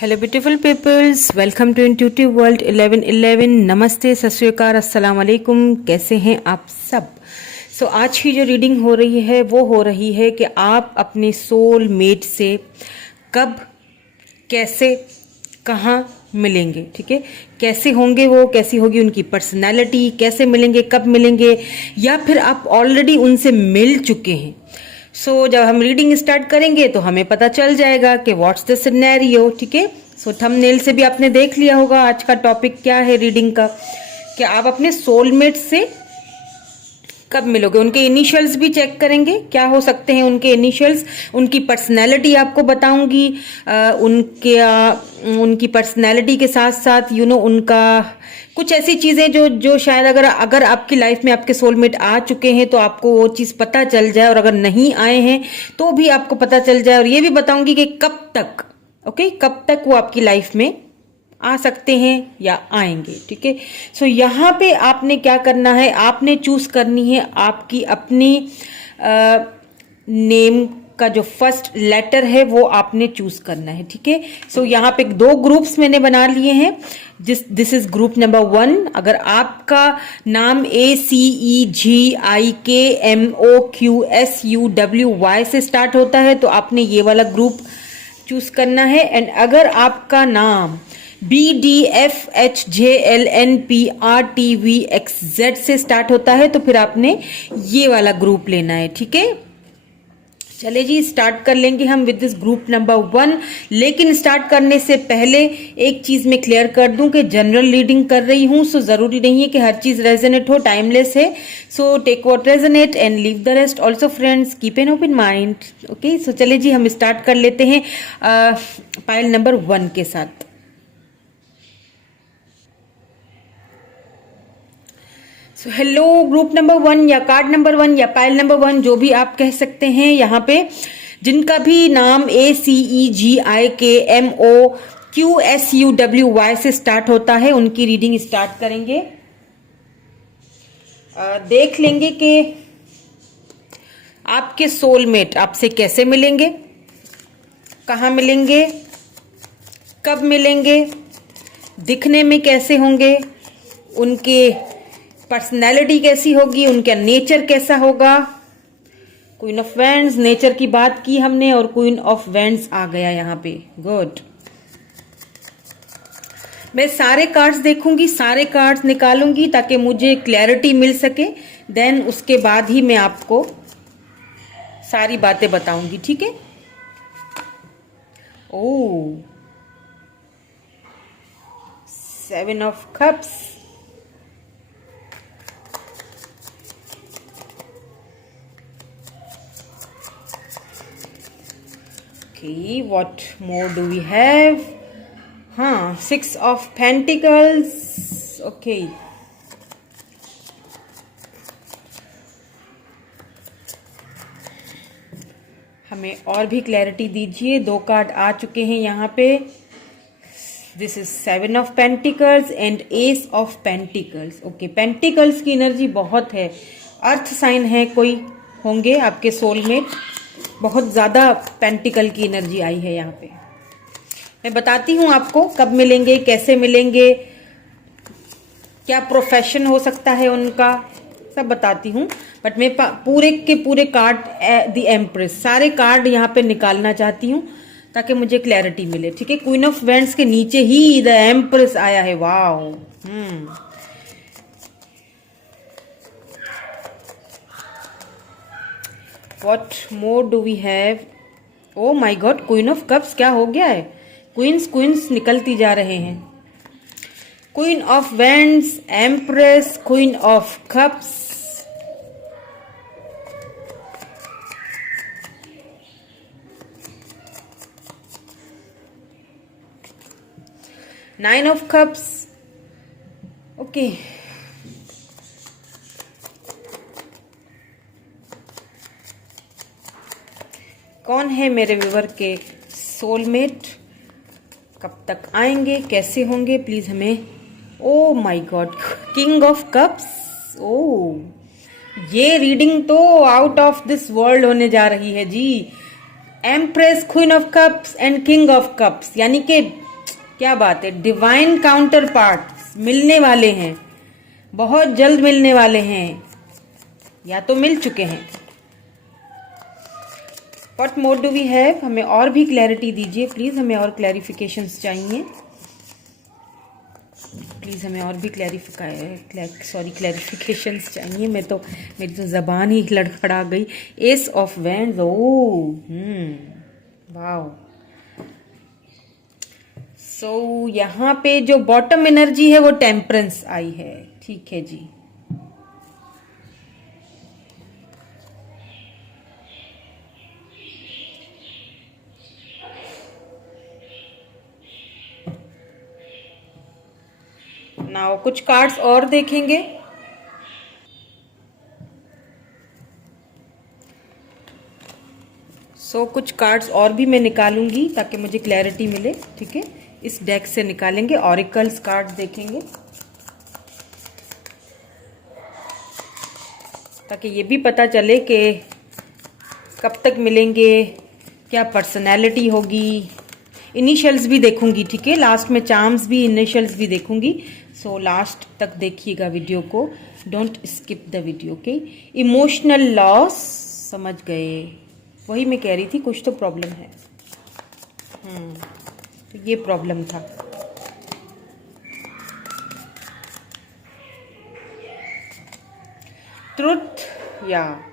Hello beautiful peoples, welcome to intuitive world 1111। नमस्ते, सत श्री अकाल, अस्सलाम वालेकुम। कैसे हैं आप सब? आज की जो रीडिंग हो रही है वो हो रही है कि आप अपने सोल मेट से कब, कैसे, कहाँ मिलेंगे। ठीक है, कैसे होंगे वो, कैसी होगी उनकी पर्सनैलिटी, कैसे मिलेंगे, कब मिलेंगे, या फिर आप ऑलरेडी उनसे मिल चुके हैं। जब हम रीडिंग स्टार्ट करेंगे तो हमें पता चल जाएगा कि व्हाट्स द सिनेरियो। ठीक है, थंबनेल से भी आपने देख लिया होगा आज का टॉपिक क्या है रीडिंग का, कि आप अपने सोलमेट से कब मिलोगे। उनके इनिशियल्स भी चेक करेंगे, क्या हो सकते हैं उनके इनिशियल्स। उनकी पर्सनैलिटी आपको बताऊंगी, उनकी पर्सनैलिटी के साथ साथ उनका कुछ ऐसी चीजें जो शायद अगर आपकी लाइफ में आपके सोलमेट आ चुके हैं तो आपको वो चीज पता चल जाए, और अगर नहीं आए हैं तो भी आपको पता चल जाए। और ये भी बताऊंगी कि कब तक, कब तक वो आपकी लाइफ में आ सकते हैं या आएंगे। ठीक है, यहाँ पे आपने क्या करना है, आपने चूज करनी है आपकी अपनी नेम का जो फर्स्ट लेटर है वो आपने चूज करना है। ठीक है, यहाँ पे दो ग्रुप्स मैंने बना लिए हैं। This is group number 1। अगर आपका नाम ACEGIKMOQSUWY से स्टार्ट होता है तो आपने ये वाला ग्रुप चूज करना है। एंड अगर आपका नाम BDFHJLNPRTVXZ से स्टार्ट होता है तो फिर आपने ये वाला ग्रुप लेना है। ठीक है, चले जी स्टार्ट कर लेंगे हम विद दिस ग्रुप नंबर 1। लेकिन स्टार्ट करने से पहले एक चीज मैं क्लियर कर दूं कि जनरल रीडिंग कर रही हूं, जरूरी नहीं है कि हर चीज रेजोनेट हो, टाइमलेस है। Take what resonate and leave the rest. Also friends, keep an open mind. Okay, चले जी हम स्टार्ट कर लेते हैं पाइल नंबर 1 के साथ। हेलो ग्रुप नंबर 1 या कार्ड नंबर 1 या पाइल नंबर 1, जो भी आप कह सकते हैं। यहाँ पे जिनका भी नाम ACEGIKMOQSUWY से स्टार्ट होता है उनकी रीडिंग स्टार्ट करेंगे। देख लेंगे कि आपके सोलमेट आपसे कैसे मिलेंगे, कहाँ मिलेंगे, कब मिलेंगे, दिखने में कैसे होंगे, उनके पर्सनैलिटी कैसी होगी, उनका नेचर कैसा होगा। क्वीन ऑफ वैंड्स, नेचर की बात की हमने और क्वीन ऑफ वैंड्स आ गया यहाँ पे। गुड, मैं सारे कार्ड्स देखूंगी, सारे कार्ड्स निकालूंगी ताकि मुझे क्लैरिटी मिल सके। देन उसके बाद ही मैं आपको सारी बातें बताऊंगी। ठीक है, ओ 7 of cups, Okay, what more do we have? 6 of Pentacles. Okay. हमें और भी क्लैरिटी दीजिए। 2 कार्ड आ चुके हैं यहाँ पे। This is 7 of pentacles and S of pentacles. Okay, pentacles की एनर्जी बहुत है। अर्थ साइन है, कोई होंगे आपके सोलमेट। बहुत ज्यादा पेंटिकल की एनर्जी आई है यहाँ पे। मैं बताती हूँ आपको कब मिलेंगे, कैसे मिलेंगे, क्या प्रोफेशन हो सकता है उनका, सब बताती हूँ। बट मैं पूरे के पूरे कार्ड द एम्प्रेस, सारे कार्ड यहाँ पे निकालना चाहती हूँ ताकि मुझे क्लैरिटी मिले। ठीक है, क्वीन ऑफ वैंड्स के नीचे ही द एम्प्रेस आया है। Wow, What more do we have? Oh my God, queen of cups क्या हो गया है? क्वींस निकलती जा रहे हैं। Queen of wands, empress, queen of cups, nine of cups. Okay, कौन है मेरे व्यूअर के सोलमेट, कब तक आएंगे, कैसे होंगे, प्लीज हमें। Oh my God, king of cups. Oh, ये रीडिंग तो आउट ऑफ दिस वर्ल्ड होने जा रही है जी। Empress, queen of cups and king of cups, यानी कि क्या बात है, डिवाइन काउंटर पार्ट मिलने वाले हैं, बहुत जल्द मिलने वाले हैं, या तो मिल चुके हैं। What more do we have? हमें और भी क्लैरिटी दीजिए प्लीज, हमें और क्लैरिफिकेशंस चाहिए प्लीज, हमें और भी क्लैरिफिकेशंस चाहिए। मेरी तो जबान ही लड़खड़ा गई। Ace of wands, oh wow. So यहाँ पे जो बॉटम एनर्जी है वो टेम्परेंस आई है, ठीक है जी। नाउ कुछ कार्ड्स और देखेंगे। कुछ कार्ड्स और भी मैं निकालूंगी ताकि मुझे क्लैरिटी मिले, ठीक है। इस डेक से निकालेंगे, ऑरिकल्स कार्ड देखेंगे ताकि ये भी पता चले कि कब तक मिलेंगे, क्या पर्सनैलिटी होगी। इनिशियल्स भी देखूंगी, ठीक है, लास्ट में चार्म्स भी, इनिशियल्स भी देखूंगी। सो लास्ट तक देखिएगा वीडियो को, don't skip the video, okay. Emotional loss, समझ गए, वही मैं कह रही थी, कुछ तो प्रॉब्लम है। तो ये प्रॉब्लम था। ट्रुथ, या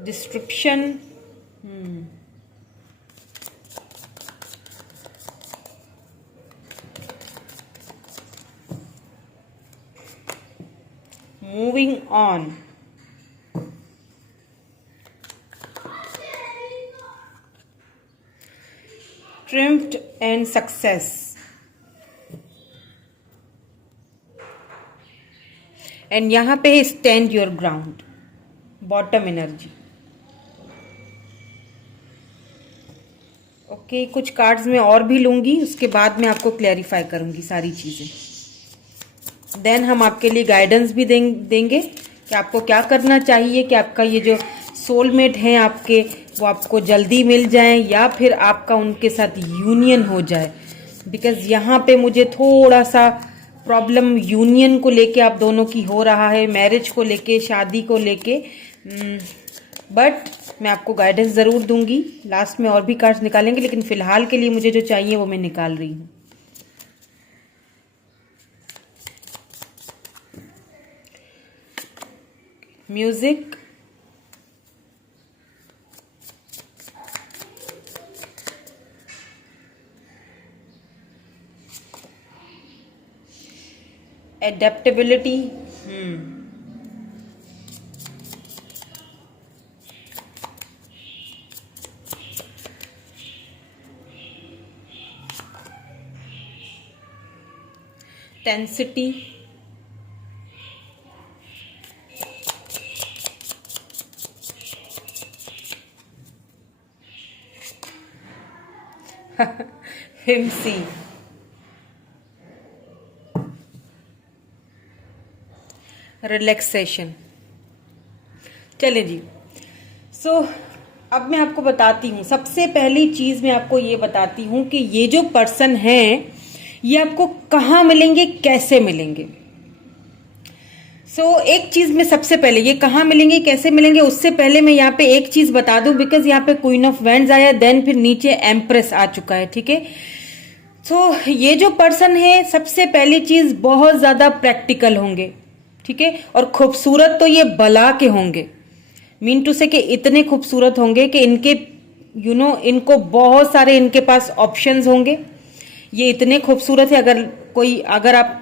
description, moving on, triumphed and success, and यहां पे है stand your ground, bottom energy. Okay, कुछ कार्ड्स में और भी लूंगी, उसके बाद मैं आपको क्लैरिफाई करूंगी सारी चीजें। देन हम आपके लिए गाइडेंस भी देंगे कि आपको क्या करना चाहिए, कि आपका ये जो सोलमेट हैं आपके, वो आपको जल्दी मिल जाए या फिर आपका उनके साथ यूनियन हो जाए। बिकॉज यहाँ पे मुझे थोड़ा सा प्रॉब्लम यूनियन को लेके आप दोनों की हो रहा है, मैरिज को लेके, शादी को लेके। बट मैं आपको गाइडेंस ज़रूर दूंगी, लास्ट में और भी कार्ड्स निकालेंगे, लेकिन फिलहाल के लिए मुझे जो चाहिए वो मैं निकाल रही हूँ। Music, adaptability, tenacity, whimsy, relaxation. चले जी। अब मैं आपको बताती हूँ, सबसे पहली चीज मैं आपको ये बताती हूँ कि ये जो पर्सन है ये आपको कहाँ मिलेंगे, कैसे मिलेंगे। एक चीज में सबसे पहले, ये कहाँ मिलेंगे, कैसे मिलेंगे, उससे पहले मैं यहाँ पे एक चीज बता दूं, बिकॉज यहाँ पे क्वीन ऑफ वैंड्स आया, देन फिर नीचे एम्प्रेस आ चुका है, ठीक है। ये जो पर्सन है, सबसे पहली चीज बहुत ज्यादा प्रैक्टिकल होंगे, ठीक है, और खूबसूरत तो ये बला के होंगे, मीन टू से कि इतने खूबसूरत होंगे कि इनके इनको बहुत सारे इनके पास ऑप्शंस होंगे। ये इतने खूबसूरत है, अगर आप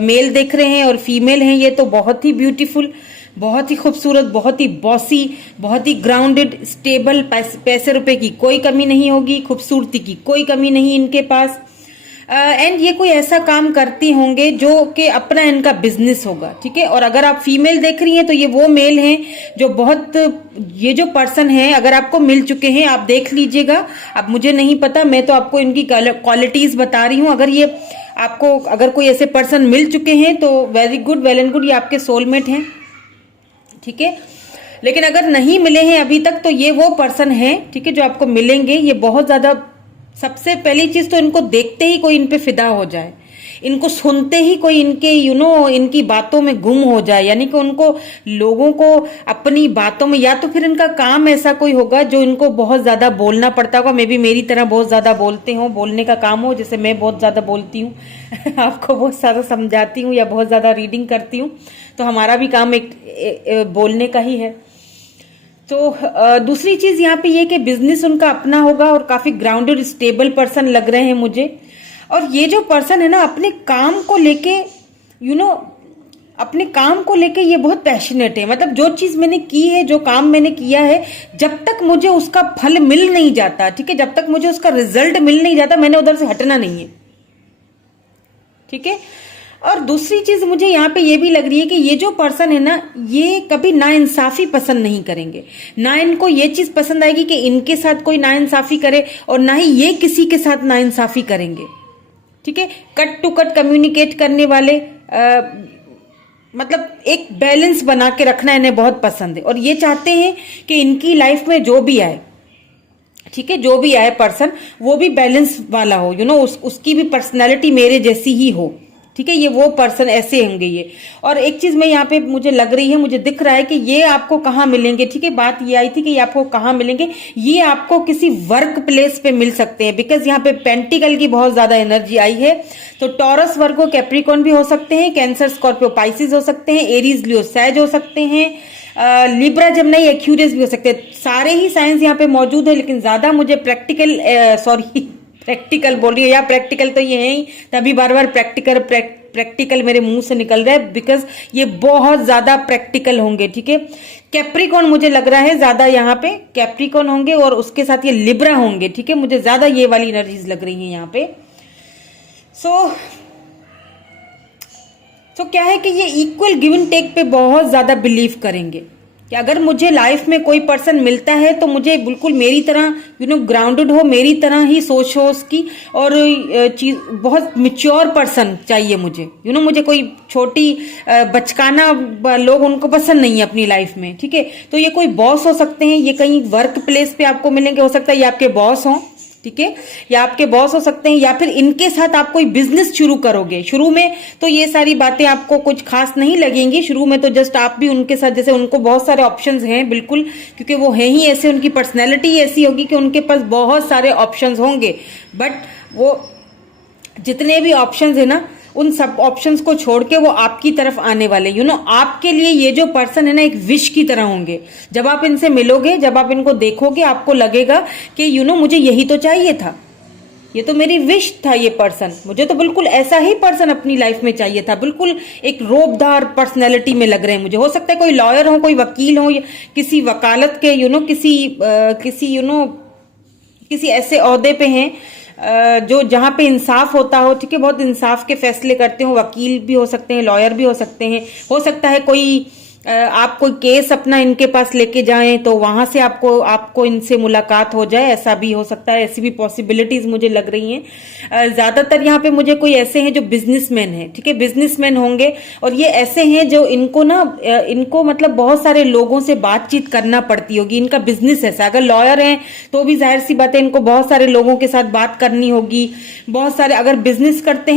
मेल देख रहे हैं और फीमेल हैं, ये तो बहुत ही ब्यूटीफुल, बहुत ही खूबसूरत, बहुत ही बॉसी, बहुत ही ग्राउंडेड, स्टेबल, पैसे रुपए की कोई कमी नहीं होगी, खूबसूरती की कोई कमी नहीं इनके पास। एंड ये कोई ऐसा काम करती होंगे जो कि अपना इनका बिजनेस होगा, ठीक है। और अगर आप फीमेल देख रही हैं तो ये वो मेल हैं जो बहुत, ये जो पर्सन है अगर आपको मिल चुके हैं, आप देख लीजिएगा। अब मुझे नहीं पता, मैं तो आपको इनकी क्वालिटीज बता रही हूँ। आपको अगर कोई ऐसे पर्सन मिल चुके हैं तो very good, well and good, ये आपके सोलमेट हैं, ठीक है। लेकिन अगर नहीं मिले हैं अभी तक तो ये वो पर्सन है, ठीक है, जो आपको मिलेंगे। ये बहुत ज्यादा, सबसे पहली चीज तो इनको देखते ही कोई इन पे फिदा हो जाए, इनको सुनते ही कोई इनके इनकी बातों में गुम हो जाए, यानी कि उनको, लोगों को अपनी बातों में, या तो फिर इनका काम ऐसा कोई होगा जो इनको बहुत ज्यादा बोलना पड़ता होगा, मे बी मेरी तरह बहुत ज्यादा बोलते हो, बोलने का काम हो, जैसे मैं बहुत ज्यादा बोलती हूँ आपको बहुत ज्यादा समझाती हूँ या बहुत ज्यादा रीडिंग करती हूँ, तो हमारा भी काम एक बोलने का ही है। तो दूसरी चीज यहाँ पे ये कि बिजनेस उनका अपना होगा और काफी ग्राउंडेड स्टेबल पर्सन लग रहे हैं मुझे। और ये जो पर्सन है ना, अपने काम को लेके अपने काम को लेके ये बहुत पैशनेट है। मतलब जो चीज मैंने की है, जो काम मैंने किया है, जब तक मुझे उसका फल मिल नहीं जाता, ठीक है, जब तक मुझे उसका रिजल्ट मिल नहीं जाता, मैंने उधर से हटना नहीं है, ठीक है। और दूसरी चीज मुझे यहाँ पे ये भी लग रही है कि ये जो पर्सन है ना, ये कभी नाइंसाफी पसंद नहीं करेंगे। ना इनको ये चीज पसंद आएगी कि इनके साथ कोई नाइंसाफी करे, और ना ही ये किसी के साथ नाइंसाफी करेंगे, ठीक है। कट टू कट कम्युनिकेट करने वाले, मतलब एक बैलेंस बना के रखना इन्हें बहुत पसंद है। और ये चाहते हैं कि इनकी लाइफ में जो भी आए, ठीक है, जो भी आए पर्सन, वो भी बैलेंस वाला हो, उसकी भी पर्सनैलिटी मेरे जैसी ही हो, ठीक है। ये वो पर्सन ऐसे होंगे ये। और एक चीज मैं यहाँ पे मुझे लग रही है, मुझे दिख रहा है कि ये आपको कहाँ मिलेंगे, ठीक है। बात ये आई थी कि ये आपको कहाँ मिलेंगे, ये आपको किसी वर्क प्लेस पे मिल सकते हैं, बिकॉज यहाँ पे पेंटिकल की बहुत ज्यादा एनर्जी आई है। तो टॉरस, वर्गो, कैप्रिकॉर्न भी हो सकते हैं, कैंसर, स्कॉर्पियो, पाइसिस हो सकते हैं, एरीज, लियो, सैज हो सकते हैं, लिब्रा, जमनाई, एक्यूरियस भी हो सकते हैं। सारे ही साइंस यहाँ पे मौजूद है, लेकिन ज्यादा मुझे प्रैक्टिकल बोल रही है, या प्रैक्टिकल तो ये है ही, तभी बार बार प्रैक्टिकल मेरे मुंह से निकल रहा है, बिकॉज ये बहुत ज्यादा प्रैक्टिकल होंगे, ठीक है। कैप्रिकॉर्न मुझे लग रहा है ज्यादा, यहाँ पे कैप्रिकॉर्न होंगे और उसके साथ ये लिब्रा होंगे, ठीक है। मुझे ज्यादा ये वाली एनर्जीज लग रही है यहाँ पे। सो क्या है कि ये इक्वल गिव एंड टेक पे बहुत ज्यादा बिलीव करेंगे कि अगर मुझे लाइफ में कोई पर्सन मिलता है तो मुझे बिल्कुल मेरी तरह ग्राउंडेड हो, मेरी तरह ही सोच हो उसकी, और चीज बहुत मैच्योर पर्सन चाहिए मुझे। मुझे कोई छोटी बचकाना लोग, उनको पसंद नहीं है अपनी लाइफ में, ठीक है। तो ये कोई बॉस हो सकते हैं, ये कहीं वर्क प्लेस पे आपको मिलेंगे, हो सकता है ये आपके बॉस हों, ठीक है, या आपके बॉस हो सकते हैं, या फिर इनके साथ आप कोई बिजनेस शुरू करोगे। शुरू में तो ये सारी बातें आपको कुछ खास नहीं लगेंगी, शुरू में तो जस्ट आप भी उनके साथ, जैसे उनको बहुत सारे ऑप्शंस हैं, बिल्कुल, क्योंकि वो है ही ऐसे, उनकी पर्सनैलिटी ऐसी होगी कि उनके पास बहुत सारे ऑप्शंस होंगे। बट वो जितने भी ऑप्शंस है ना, उन सब ऑप्शंस को छोड़ के वो आपकी तरफ आने वाले, आपके लिए ये जो पर्सन है ना, एक विश की तरह होंगे। जब आप इनसे मिलोगे, जब आप इनको देखोगे, आपको लगेगा कि मुझे यही तो चाहिए था, ये तो मेरी विश था, ये पर्सन, मुझे तो बिल्कुल ऐसा ही पर्सन अपनी लाइफ में चाहिए था। बिल्कुल एक रोबदार पर्सनैलिटी में लग रहे हैं मुझे। हो सकता है कोई लॉयर हो, कोई वकील हो, या किसी वकालत के किसी ऐसे ओहदे पे हैं जो जहां पे इंसाफ होता हो, ठीक है, बहुत इंसाफ के फैसले करते हो। वकील भी हो सकते हैं, लॉयर भी हो सकते हैं। हो सकता है कोई आप कोई केस अपना इनके पास लेके जाएं तो वहां से आपको इनसे मुलाकात हो जाए, ऐसा भी हो सकता है। ऐसी भी पॉसिबिलिटीज मुझे लग रही हैं। ज्यादातर यहाँ पे मुझे कोई ऐसे हैं जो बिजनेसमैन हैं, ठीक है, बिजनेसमैन होंगे, और ये ऐसे हैं जो इनको मतलब बहुत सारे लोगों से बातचीत करना पड़ती होगी, इनका बिजनेस ऐसा। अगर लॉयर हैं तो भी जाहिर सी बात है, इनको बहुत सारे लोगों के साथ बात करनी होगी, बहुत सारे। अगर बिजनेस करते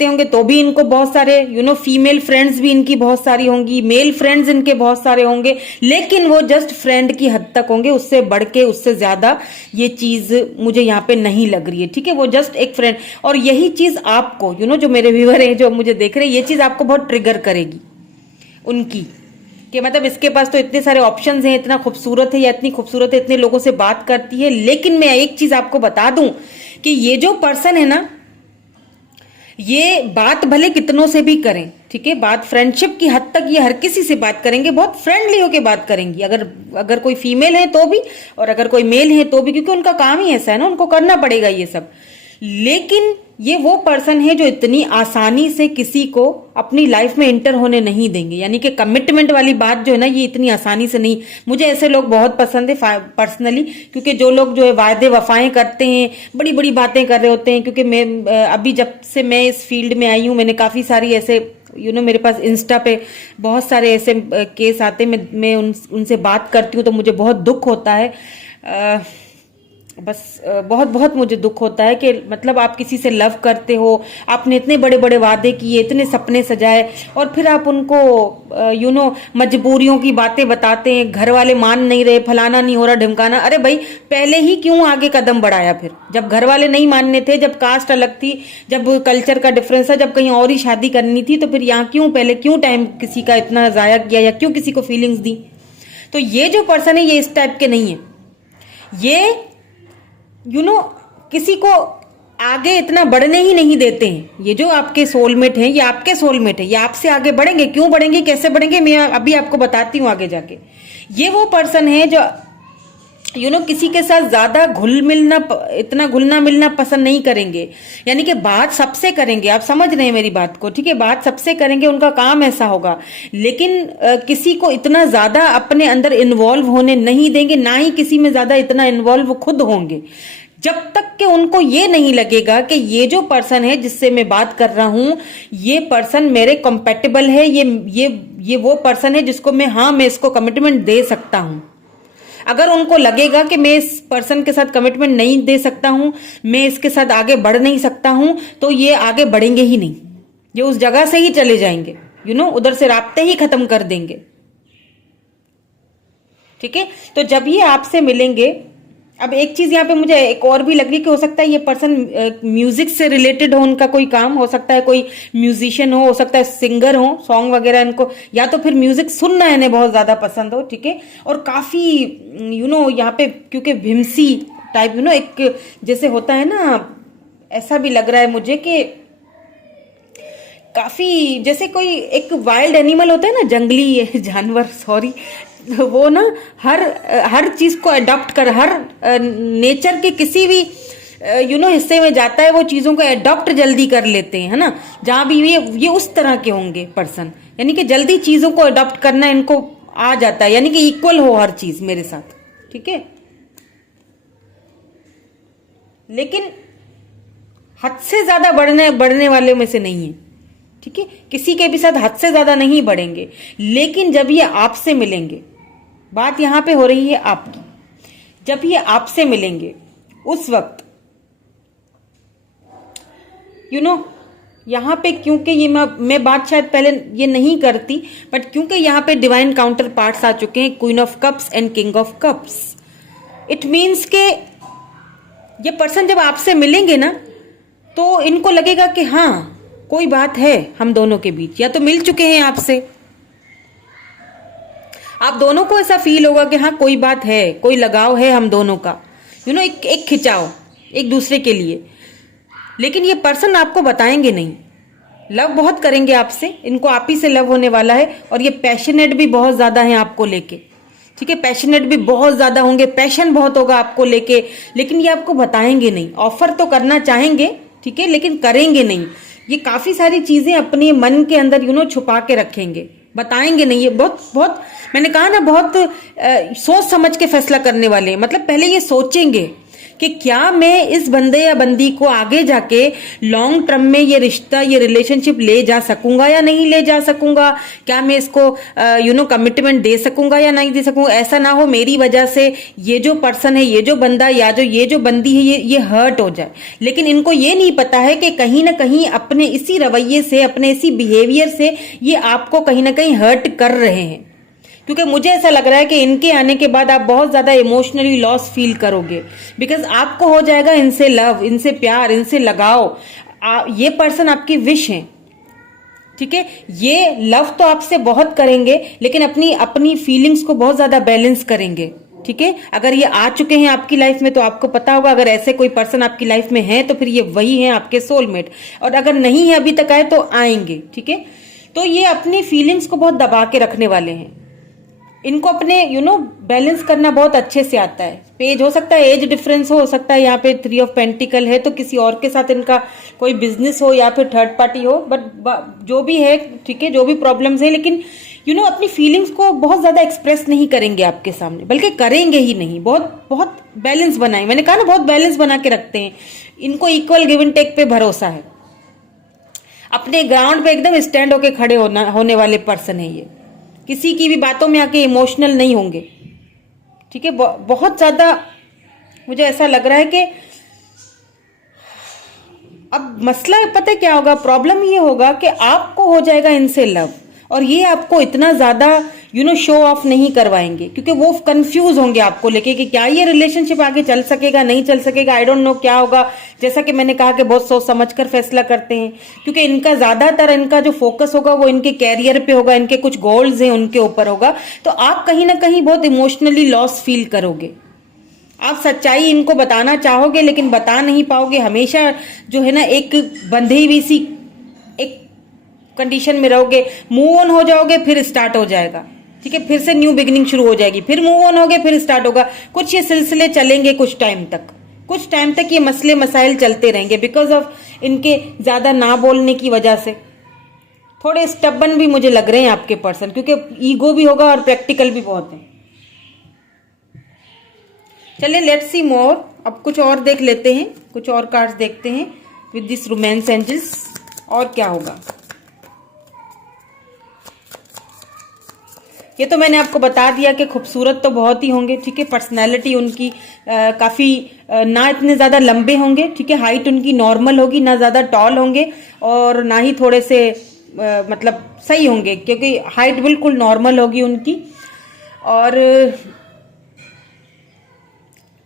होंगे तो भी इनको बहुत सारे फीमेल फ्रेंड्स भी इनकी बहुत सारी होंगी, मेल फ्रेंड्स इनके बहुत सारे होंगे, लेकिन वो जस्ट फ्रेंड की हद तक होंगे, उससे बढ़ के, उससे ज्यादा ये चीज मुझे यहाँ पे नहीं लग रही है, ठीक है। वो जस्ट एक फ्रेंड, और यही चीज आपको जो मेरे व्यूअर हैं, जो मुझे देख रहे हैं, ये चीज आपको बहुत ट्रिगर करेगी उनकी, कि मतलब इसके पास तो इतने सारे ऑप्शंस हैं, इतना खूबसूरत है या इतनी खूबसूरत है, इतने लोगों से बात करती है। लेकिन मैं एक चीज आपको बता दूं कि ये जो पर्सन है ना, ये बात भले कितनों से भी करें, ठीक है, बात फ्रेंडशिप की हद तक ये हर किसी से बात करेंगे, बहुत फ्रेंडली होके बात करेंगी। अगर कोई फीमेल है तो भी, और अगर कोई मेल है तो भी, क्योंकि उनका काम ही ऐसा है ना, उनको करना पड़ेगा ये सब। लेकिन ये वो पर्सन है जो इतनी आसानी से किसी को अपनी लाइफ में इंटर होने नहीं देंगे। यानी कि कमिटमेंट वाली बात जो है ना, ये इतनी आसानी से नहीं। मुझे ऐसे लोग बहुत पसंद है पर्सनली, क्योंकि जो लोग जो है वादे वफाएं करते हैं, बड़ी बड़ी बातें कर रहे होते हैं। क्योंकि मैं अभी जब से मैं इस फील्ड में आई हूँ, मैंने काफ़ी सारी ऐसे मेरे पास इंस्टा पे बहुत सारे ऐसे केस आते हैं। मैं उनसे बात करती हूँ तो मुझे बहुत दुख होता है। बहुत बहुत मुझे दुख होता है कि मतलब आप किसी से लव करते हो, आपने इतने बड़े बड़े वादे किए, इतने सपने सजाए, और फिर आप उनको मजबूरियों की बातें बताते हैं। घर वाले मान नहीं रहे, फलाना नहीं हो रहा, ढिमकाना। अरे भाई, पहले ही क्यों आगे कदम बढ़ाया? फिर जब घर वाले नहीं मानने थे, जब कास्ट अलग थी, जब कल्चर का डिफरेंस था, जब कहीं और ही शादी करनी थी, तो फिर यहाँ क्यों टाइम किसी का इतना जाया किया, या क्यों किसी को फीलिंग्स दी? तो ये जो पर्सन है, ये इस टाइप के नहीं है। ये किसी को आगे इतना बढ़ने ही नहीं देते हैं। ये जो आपके सोलमेट हैं, ये आपके सोलमेट है, ये आपसे आगे बढ़ेंगे। क्यों बढ़ेंगे, कैसे बढ़ेंगे, मैं अभी आपको बताती हूँ आगे जाके। ये वो पर्सन है जो किसी के साथ ज्यादा इतना घुलना मिलना पसंद नहीं करेंगे। यानी कि बात सबसे करेंगे, आप समझ रहे हैं मेरी बात को, ठीक है? बात सबसे करेंगे, उनका काम ऐसा होगा। लेकिन किसी को इतना ज्यादा अपने अंदर इन्वॉल्व होने नहीं देंगे, ना ही किसी में ज्यादा इतना इन्वॉल्व खुद होंगे, जब तक कि उनको ये नहीं लगेगा कि ये जो पर्सन है जिससे मैं बात कर रहा हूं, ये पर्सन मेरे कंपेटेबल है, ये वो पर्सन है जिसको मैं इसको कमिटमेंट दे सकता हूं। अगर उनको लगेगा कि मैं इस पर्सन के साथ कमिटमेंट नहीं दे सकता हूं, मैं इसके साथ आगे बढ़ नहीं सकता हूं, तो ये आगे बढ़ेंगे ही नहीं। ये उस जगह से ही चले जाएंगे, उधर से राब्ते ही खत्म कर देंगे। ठीक है? तो जब ये आपसे मिलेंगे, अब एक चीज यहाँ पे मुझे एक और भी लग रही है कि हो सकता है ये पर्सन म्यूजिक से रिलेटेड हो, उनका कोई काम हो सकता है, कोई म्यूजिशियन हो सकता है सिंगर हो, सॉन्ग वगैरह इनको, या तो फिर म्यूजिक सुनना इन्हें बहुत ज्यादा पसंद हो। ठीक है? और काफी यहाँ पे क्योंकि भिमसी टाइप एक जैसे होता है ना, ऐसा भी लग रहा है मुझे कि काफी जैसे कोई एक वाइल्ड एनिमल होता है ना, जंगली जानवर, सॉरी, वो ना हर चीज को अडॉप्ट कर, हर नेचर के किसी भी हिस्से में जाता है, वो चीजों को अडॉप्ट जल्दी कर लेते हैं, है ना? जहां भी ये उस तरह के होंगे पर्सन, यानी कि जल्दी चीजों को अडॉप्ट करना इनको आ जाता है, यानी कि इक्वल हो हर चीज मेरे साथ। ठीक है? लेकिन हद से ज्यादा बढ़ने वाले में से नहीं है। ठीक है? किसी के भी साथ हद से ज्यादा नहीं बढ़ेंगे। लेकिन जब ये आपसे मिलेंगे, बात यहां पे हो रही है आपकी, जब ये आपसे मिलेंगे उस वक्त यहां पे, क्योंकि ये मैं बात शायद पहले ये नहीं करती, बट क्योंकि यहां पे डिवाइन काउंटर पार्ट्स आ चुके हैं, queen of cups and king of cups, it means के ये पर्सन जब आपसे मिलेंगे ना, तो इनको लगेगा कि हाँ, कोई बात है हम दोनों के बीच, या तो मिल चुके हैं आपसे, आप दोनों को ऐसा फील होगा कि हाँ कोई बात है, कोई लगाव है हम दोनों का, एक खिंचाव एक दूसरे के लिए। लेकिन ये पर्सन आपको बताएंगे नहीं, लव बहुत करेंगे आपसे, इनको आप ही से लव होने वाला है, और ये पैशनेट भी बहुत ज्यादा है आपको लेके। ठीक है? पैशनेट भी बहुत ज्यादा होंगे, पैशन बहुत होगा आपको लेके, लेकिन ये आपको बताएंगे नहीं। ऑफर तो करना चाहेंगे, ठीक है, लेकिन करेंगे नहीं। ये काफी सारी चीजें अपने मन के अंदर छुपा के रखेंगे, बताएंगे नहीं। ये बहुत मैंने कहा ना, बहुत सोच समझ के फैसला करने वाले, मतलब पहले ये सोचेंगे कि क्या मैं इस बंदे या बंदी को आगे जाके लॉन्ग टर्म में ये रिश्ता, ये रिलेशनशिप ले जा सकूंगा या नहीं ले जा सकूंगा, क्या मैं इसको कमिटमेंट दे सकूंगा या नहीं दे सकूंगा। ऐसा ना हो मेरी वजह से ये जो पर्सन है, ये जो बंदा या ये जो बंदी है, ये हर्ट हो जाए। लेकिन इनको ये नहीं पता है कि कहीं ना कहीं अपने इसी रवैये से, अपने इसी बिहेवियर से ये आपको कहीं ना कहीं हर्ट कर रहे हैं। क्योंकि मुझे ऐसा लग रहा है कि इनके आने के बाद आप बहुत ज्यादा इमोशनली लॉस फील करोगे, बिकॉज आपको हो जाएगा इनसे लव, इनसे प्यार, इनसे लगाव। ये पर्सन आपकी विश है। ठीक है? ये लव तो आपसे बहुत करेंगे, लेकिन अपनी फीलिंग्स को बहुत ज्यादा बैलेंस करेंगे। ठीक है? अगर ये आ चुके हैं आपकी लाइफ में तो आपको पता होगा, अगर ऐसे कोई पर्सन आपकी लाइफ में है तो फिर ये वही है आपके सोलमेट, और अगर नहीं है अभी तक आए तो आएंगे। ठीक है? तो ये अपनी फीलिंग्स को बहुत दबा के रखने वाले हैं। इनको अपने बैलेंस करना बहुत अच्छे से आता है। पेज हो सकता है एज डिफरेंस हो सकता है यहाँ पे 3 ऑफ पेंटिकल है, तो किसी और के साथ इनका कोई बिजनेस हो या फिर थर्ड पार्टी हो, बट जो भी है ठीक है, जो भी प्रॉब्लम्स है, लेकिन अपनी फीलिंग्स को बहुत ज्यादा एक्सप्रेस नहीं करेंगे आपके सामने, बल्कि करेंगे ही नहीं। बहुत बहुत बैलेंस बनाए, मैंने कहा ना बहुत बैलेंस बना के रखते हैं। इनको इक्वल गिव एंड टेक पे भरोसा है, अपने ग्राउंड पे एकदम स्टैंड होके खड़े होने वाले पर्सन है ये। किसी की भी बातों में आके इमोशनल नहीं होंगे, ठीक है। बहुत ज्यादा मुझे ऐसा लग रहा है कि अब मसला पता है क्या होगा, प्रॉब्लम ये होगा कि आपको हो जाएगा इनसे लव, और ये आपको इतना ज्यादा शो ऑफ नहीं करवाएंगे, क्योंकि वो कंफ्यूज होंगे आपको लेके कि क्या ये रिलेशनशिप आगे चल सकेगा नहीं चल सकेगा, आई डोंट नो क्या होगा। जैसा कि मैंने कहा कि बहुत सोच समझ कर फैसला करते हैं, क्योंकि इनका ज्यादातर इनका जो फोकस होगा वो इनके कैरियर पे होगा, इनके कुछ गोल्स हैं उनके ऊपर होगा। तो आप कहीं ना कहीं बहुत इमोशनली लॉस फील करोगे। आप सच्चाई इनको बताना चाहोगे लेकिन बता नहीं पाओगे, हमेशा जो है ना एक बंधी हुई सी एक कंडीशन में रहोगे। मूव ऑन हो जाओगे फिर स्टार्ट हो जाएगा, ठीक है, फिर से न्यू बिगिनिंग शुरू हो जाएगी, फिर मूव ऑन होगे फिर स्टार्ट होगा। कुछ ये सिलसिले चलेंगे कुछ टाइम तक ये मसले मसाइल चलते रहेंगे, बिकॉज ऑफ इनके ज्यादा ना बोलने की वजह से। थोड़े स्टबन भी मुझे लग रहे हैं आपके पर्सन, क्योंकि ईगो भी होगा और प्रैक्टिकल भी बहुत है। चलिए लेट्स सी मोर, अब कुछ और देख लेते हैं, कुछ और कार्ड्स देखते हैं विद दिस रोमांस एंजल्स, और क्या होगा। ये तो मैंने आपको बता दिया कि खूबसूरत तो बहुत ही होंगे, ठीक है। पर्सनैलिटी उनकी काफी ना इतने ज्यादा लंबे होंगे, ठीक है। हाइट उनकी नॉर्मल होगी, ना ज्यादा टॉल होंगे और ना ही थोड़े से मतलब सही होंगे, क्योंकि हाइट बिल्कुल नॉर्मल होगी उनकी। और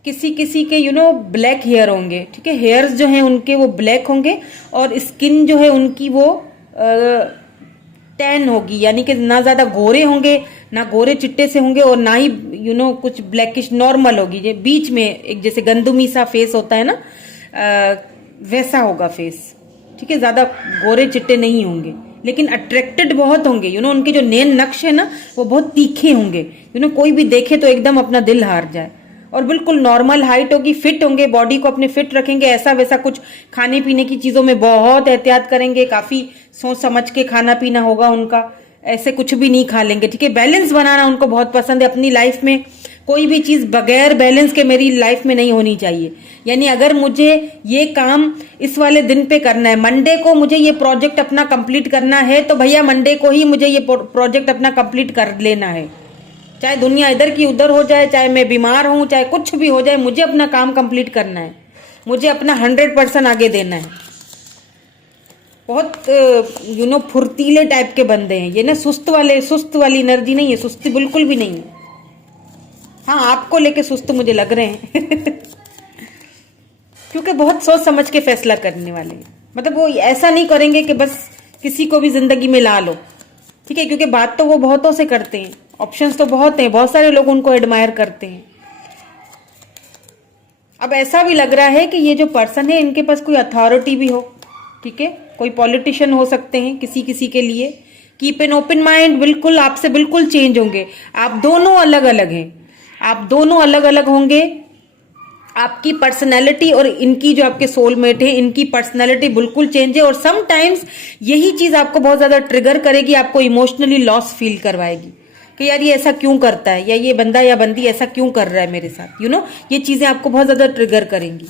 किसी किसी के ब्लैक हेयर होंगे, ठीक है। हेयर्स जो हैं उनके वो ब्लैक होंगे, और स्किन जो है उनकी वो टैन होगी, यानी कि ना ज्यादा गोरे होंगे ना गोरे चिट्टे से होंगे, और ना ही कुछ ब्लैकिश, नॉर्मल होगी, जो बीच में एक जैसे गंदुमी सा फेस होता है ना, वैसा होगा फेस, ठीक है। ज्यादा गोरे चिट्टे नहीं होंगे, लेकिन अट्रैक्टेड बहुत होंगे। उनके जो नैन नक्श है ना वो बहुत तीखे होंगे, कोई भी देखे तो एकदम अपना दिल हार जाए। और बिल्कुल नॉर्मल हाइट होगी, फिट होंगे, बॉडी को अपने फिट रखेंगे, ऐसा वैसा कुछ खाने पीने की चीजों में बहुत एहतियात करेंगे, काफी सोच समझ के खाना पीना होगा उनका, ऐसे कुछ भी नहीं खा लेंगे, ठीक है। बैलेंस बनाना उनको बहुत पसंद है अपनी लाइफ में। कोई भी चीज बगैर बैलेंस के मेरी लाइफ में नहीं होनी चाहिए। यानी अगर मुझे ये काम इस वाले दिन पे करना है, मंडे को मुझे ये प्रोजेक्ट अपना कंप्लीट करना है, तो भैया मंडे को ही मुझे ये प्रोजेक्ट अपना कंप्लीट कर लेना है, चाहे दुनिया इधर की उधर हो जाए, चाहे मैं बीमार हूं, चाहे कुछ भी हो जाए, मुझे अपना काम कंप्लीट करना है, मुझे अपना 100% आगे देना है। बहुत फुर्तीले टाइप के बंदे हैं ये ना, सुस्त वाली एनर्जी नहीं है, सुस्ती बिल्कुल भी नहीं है। हाँ, आपको लेके सुस्त मुझे लग रहे हैं क्योंकि बहुत सोच समझ के फैसला करने वाले हैं। मतलब वो ऐसा नहीं करेंगे कि बस किसी को भी जिंदगी में ला लो, ठीक है, क्योंकि बात तो वो बहुतों से करते हैं, ऑप्शंस तो बहुत हैं, बहुत सारे लोग उनको एडमायर करते हैं। अब ऐसा भी लग रहा है कि ये जो पर्सन है इनके पास कोई अथॉरिटी भी हो, ठीक है, कोई पॉलिटिशियन हो सकते हैं किसी किसी के लिए। कीप एन ओपन माइंड, बिल्कुल आपसे बिल्कुल चेंज होंगे। आप दोनों अलग अलग हैं, आप दोनों अलग अलग होंगे। आपकी पर्सनैलिटी और इनकी जो आपके सोलमेट है, इनकी पर्सनैलिटी बिल्कुल चेंज है। और समटाइम्स यही चीज आपको बहुत ज्यादा ट्रिगर करेगी, आपको इमोशनली लॉस फील करवाएगी कि यार ये ऐसा क्यों करता है, या ये बंदा या बंदी ऐसा क्यों कर रहा है मेरे साथ, ये चीजें आपको बहुत ज्यादा ट्रिगर करेंगी।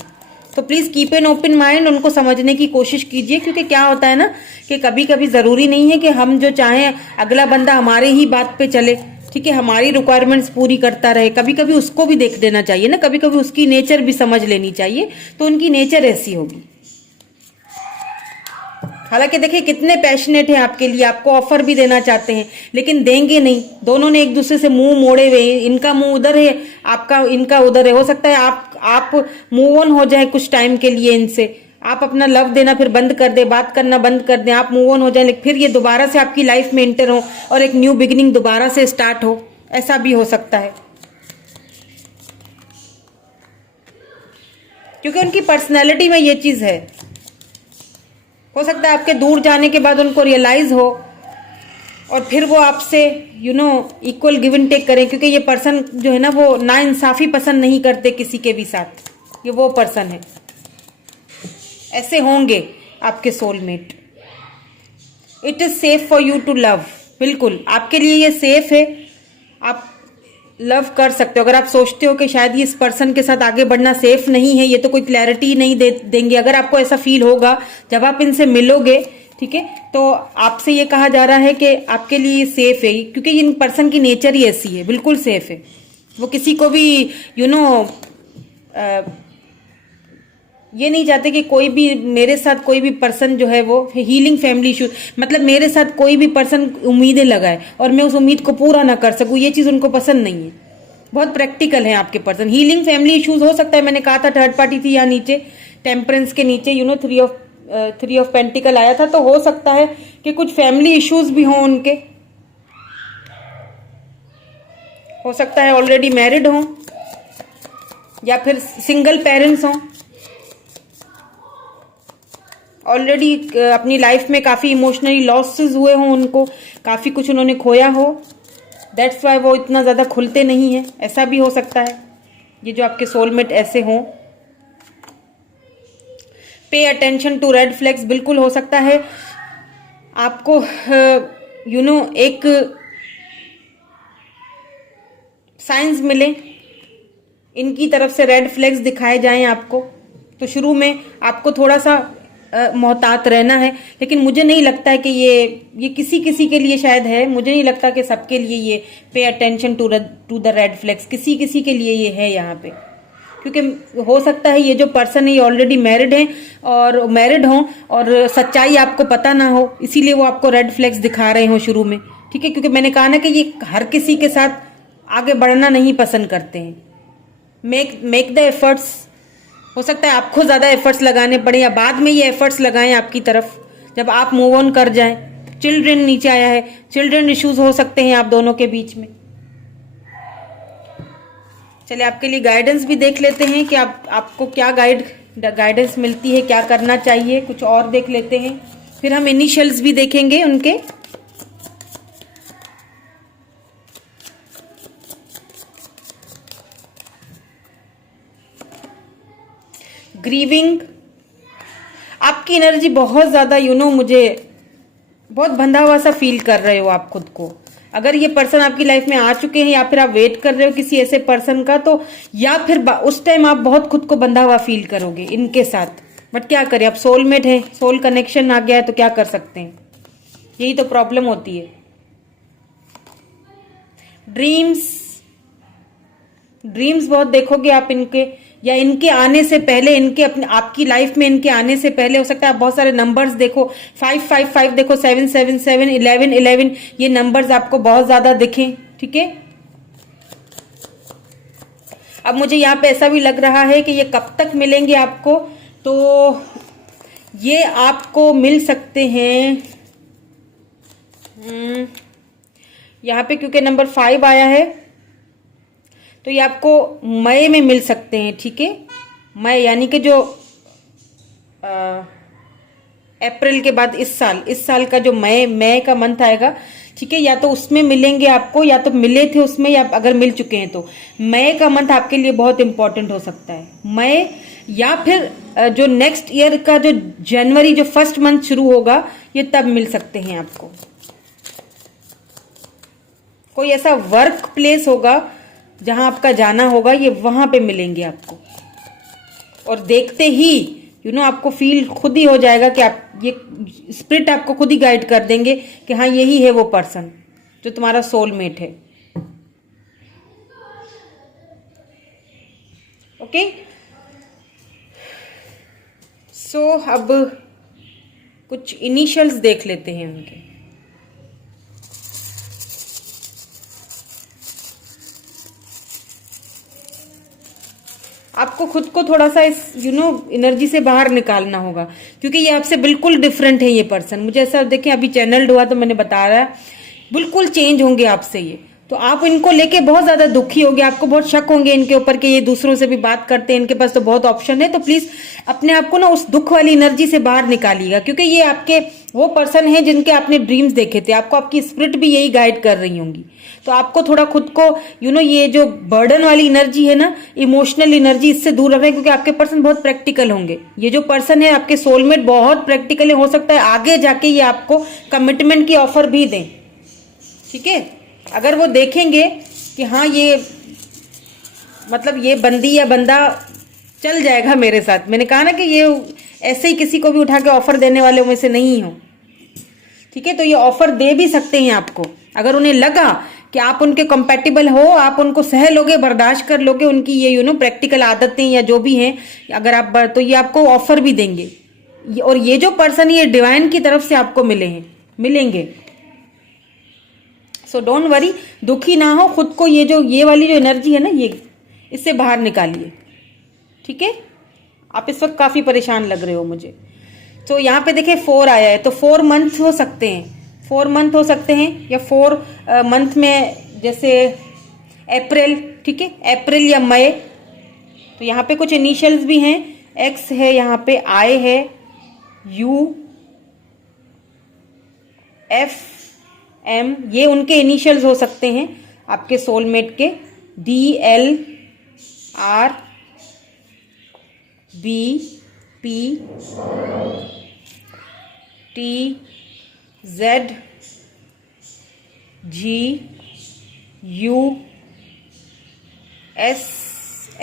तो please keep an open mind, उनको समझने की कोशिश कीजिए, क्योंकि क्या होता है ना कि कभी कभी जरूरी नहीं है कि हम जो चाहें अगला बंदा हमारे ही बात पे चले, ठीक है, हमारी रिक्वायरमेंट्स पूरी करता रहे। कभी कभी उसको भी देख देना चाहिए ना, कभी कभी उसकी नेचर भी समझ लेनी चाहिए, तो उनकी नेचर ऐसी होगी। हालांकि देखिए कितने पैशनेट हैं आपके लिए, आपको ऑफर भी देना चाहते हैं, लेकिन देंगे नहीं। दोनों ने एक दूसरे से मुंह मोड़े हुए, इनका मुंह उधर है, आपका इनका उधर है। हो सकता है आप मूव ऑन हो जाए कुछ टाइम के लिए इनसे, आप अपना लव देना फिर बंद कर दे, बात करना बंद कर दें, आप मूव ऑन हो जाए, लेकिन फिर ये दोबारा से आपकी लाइफ में एंटर हो और एक न्यू बिगिनिंग दोबारा से स्टार्ट हो, ऐसा भी हो सकता है। क्योंकि उनकी पर्सनैलिटी में ये चीज है। हो सकता है आपके दूर जाने के बाद उनको रियलाइज हो और फिर वो आपसे इक्वल गिव एंड टेक करें, क्योंकि ये पर्सन जो है ना वो ना इंसाफी पसंद नहीं करते किसी के भी साथ। ये वो पर्सन है, ऐसे होंगे आपके soulmate. It is safe for you to love, बिल्कुल आपके लिए ये सेफ है, आप लव कर सकते हो। अगर आप सोचते हो कि शायद ये इस पर्सन के साथ आगे बढ़ना सेफ नहीं है, ये तो कोई क्लैरिटी नहीं देंगे, अगर आपको ऐसा फील होगा जब आप इनसे मिलोगे, ठीक है, तो आपसे ये कहा जा रहा है कि आपके लिए सेफ है, क्योंकि इन पर्सन की नेचर ही ऐसी है, बिल्कुल सेफ है। वो किसी को भी ये नहीं चाहते कि कोई भी मेरे साथ कोई भी पर्सन जो है वो हीलिंग फैमिली इशू, मतलब मेरे साथ कोई भी पर्सन उम्मीदें लगाए और मैं उस उम्मीद को पूरा ना कर सकूं, ये चीज़ उनको पसंद नहीं है। बहुत प्रैक्टिकल है आपके पर्सन। हीलिंग फैमिली इश्यूज हो सकता है, मैंने कहा था थर्ड पार्टी थी यहाँ नीचे, टेम्परेंस के नीचे थ्री ऑफ पेंटिकल आया था, तो हो सकता है कि कुछ फैमिली इश्यूज भी हों उनके, हो सकता है ऑलरेडी मैरिड हों या फिर सिंगल पेरेंट्स हों, ऑलरेडी अपनी लाइफ में काफ़ी इमोशनली लॉसेस हुए हों, उनको काफ़ी कुछ उन्होंने खोया हो, दैट्स वाई वो इतना ज़्यादा खुलते नहीं हैं, ऐसा भी हो सकता है। ये जो आपके सोलमेट ऐसे हों। पे अटेंशन टू रेड फ्लैग्स, बिल्कुल हो सकता है आपको एक साइंस मिले, इनकी तरफ से रेड फ्लैग्स दिखाए जाएं आपको, तो शुरू में आपको थोड़ा सा मोहतात रहना है, लेकिन मुझे नहीं लगता है कि ये किसी किसी के लिए शायद है, मुझे नहीं लगता कि सबके लिए ये pay attention to the red flags किसी किसी के लिए ये है यहाँ पे, क्योंकि हो सकता है ये जो पर्सन है ये ऑलरेडी मैरिड हैं और मैरिड हों और सच्चाई आपको पता ना हो, इसीलिए वो आपको रेड फ्लैग्स दिखा रहे हो शुरू में, ठीक है, क्योंकि मैंने कहा ना कि ये हर किसी के साथ आगे बढ़ना नहीं पसंद करते हैं। मेक द एफर्ट्स, हो सकता है आपको ज़्यादा एफर्ट्स लगाने पड़े या बाद में ये एफर्ट्स लगाएं आपकी तरफ जब आप मूव ऑन कर जाएं। चिल्ड्रन नीचे आया है, चिल्ड्रन इश्यूज हो सकते हैं आप दोनों के बीच में। चलिए आपके लिए गाइडेंस भी देख लेते हैं कि आपको क्या गाइडेंस मिलती है, क्या करना चाहिए, कुछ और देख लेते हैं, फिर हम इनिशियल्स भी देखेंगे उनके। ग्रीविंग, आपकी एनर्जी बहुत ज़्यादा मुझे बहुत बंधा हुआ सा फील कर रहे हो आप खुद को। अगर ये पर्सन आपकी लाइफ में आ चुके हैं या फिर आप वेट कर रहे हो किसी ऐसे पर्सन का, तो या फिर उस टाइम आप बहुत खुद को बंधा हुआ फील करोगे इनके साथ, बट क्या करें, आप सोलमेट हैं, सोल कनेक्शन आ गया है तो क्या कर सकते हैं, यही तो प्रॉब्लम होती है। ड्रीम्स बहुत देखोगे आप इनके, या इनके आने से पहले, आपकी लाइफ में इनके आने से पहले हो सकता है आप बहुत सारे नंबर्स देखो, 555 देखो, 777, 1111, ये नंबर्स आपको बहुत ज्यादा दिखें, ठीक है। अब मुझे यहाँ पे ऐसा भी लग रहा है कि ये कब तक मिलेंगे आपको, तो ये आपको मिल सकते हैं यहाँ पे, क्योंकि नंबर 5 आया है, तो ये आपको मई में मिल सकते हैं, ठीक है। मई यानी कि जो अप्रैल के बाद इस साल का जो मई का मंथ आएगा, ठीक है, या तो उसमें मिलेंगे आपको, या तो मिले थे उसमें, या अगर मिल चुके हैं तो मई का मंथ आपके लिए बहुत इंपॉर्टेंट हो सकता है। मई या फिर जो नेक्स्ट ईयर का जो जनवरी जो फर्स्ट मंथ शुरू होगा, ये तब मिल सकते हैं आपको। कोई ऐसा वर्क प्लेस होगा जहां आपका जाना होगा, ये वहां पे मिलेंगे आपको, और देखते ही आपको फील खुद ही हो जाएगा कि आप ये स्पिरिट आपको खुद ही गाइड कर देंगे कि हाँ यही है वो पर्सन जो तुम्हारा सोलमेट है। ओके, सो अब कुछ इनिशियल्स देख लेते हैं उनके। आपको खुद को थोड़ा सा इस एनर्जी से बाहर निकालना होगा, क्योंकि ये आपसे बिल्कुल डिफरेंट है ये पर्सन। मुझे ऐसा देखें, अभी चैनल्ड हुआ तो मैंने बता रहा है, बिल्कुल चेंज होंगे आपसे ये, तो आप इनको लेके बहुत ज्यादा दुखी होंगे, आपको बहुत शक होंगे इनके ऊपर कि ये दूसरों से भी बात करते हैं, इनके पास तो बहुत ऑप्शन है। तो प्लीज अपने आप को ना उस दुख वाली एनर्जी से बाहर निकालिएगा, क्योंकि ये आपके वो पर्सन है जिनके आपने ड्रीम्स देखे थे, आपको आपकी स्पिरिट भी यही गाइड कर रही होंगी। तो आपको थोड़ा खुद को ये जो बर्डन वाली एनर्जी है ना, इमोशनल एनर्जी, इससे दूर रखें, क्योंकि आपके पर्सन बहुत प्रैक्टिकल होंगे। ये जो पर्सन है आपके सोलमेट बहुत प्रैक्टिकल है, हो सकता है आगे जाके ये आपको कमिटमेंट की ऑफर भी दें। ठीक है, अगर वो देखेंगे कि हाँ ये मतलब ये बंदी या बंदा चल जाएगा मेरे साथ, मैंने कहा ना कि ये ऐसे ही किसी को भी उठा के ऑफर देने वालों में से नहीं हो। ठीक है, तो ये ऑफर दे भी सकते हैं आपको, अगर उन्हें लगा कि आप उनके कंपैटिबल हो, आप उनको सह लोगे, बर्दाश्त कर लोगे उनकी ये प्रैक्टिकल आदतें या जो भी हैं, अगर आप तो ये आपको ऑफर भी देंगे। और ये जो पर्सन ये डिवाइन की तरफ से आपको मिलेंगे। सो डोंट वरी, दुखी ना हो, खुद को ये वाली जो एनर्जी है ना, ये इससे बाहर निकालिए। ठीक है, आप इस वक्त काफी परेशान लग रहे हो मुझे। तो यहाँ पे देखिए 4 आया है, तो 4 मंथ हो सकते हैं, 4 मंथ हो सकते हैं, या 4 मंथ में जैसे अप्रैल। ठीक है, अप्रैल या मई। तो यहाँ पे कुछ इनिशियल्स भी हैं, एक्स है, यहाँ पे आई है, यू, एफ, एम, ये उनके इनिशियल्स हो सकते हैं आपके सोलमेट के। D, L, R, B, P, T, Z, G, U, S,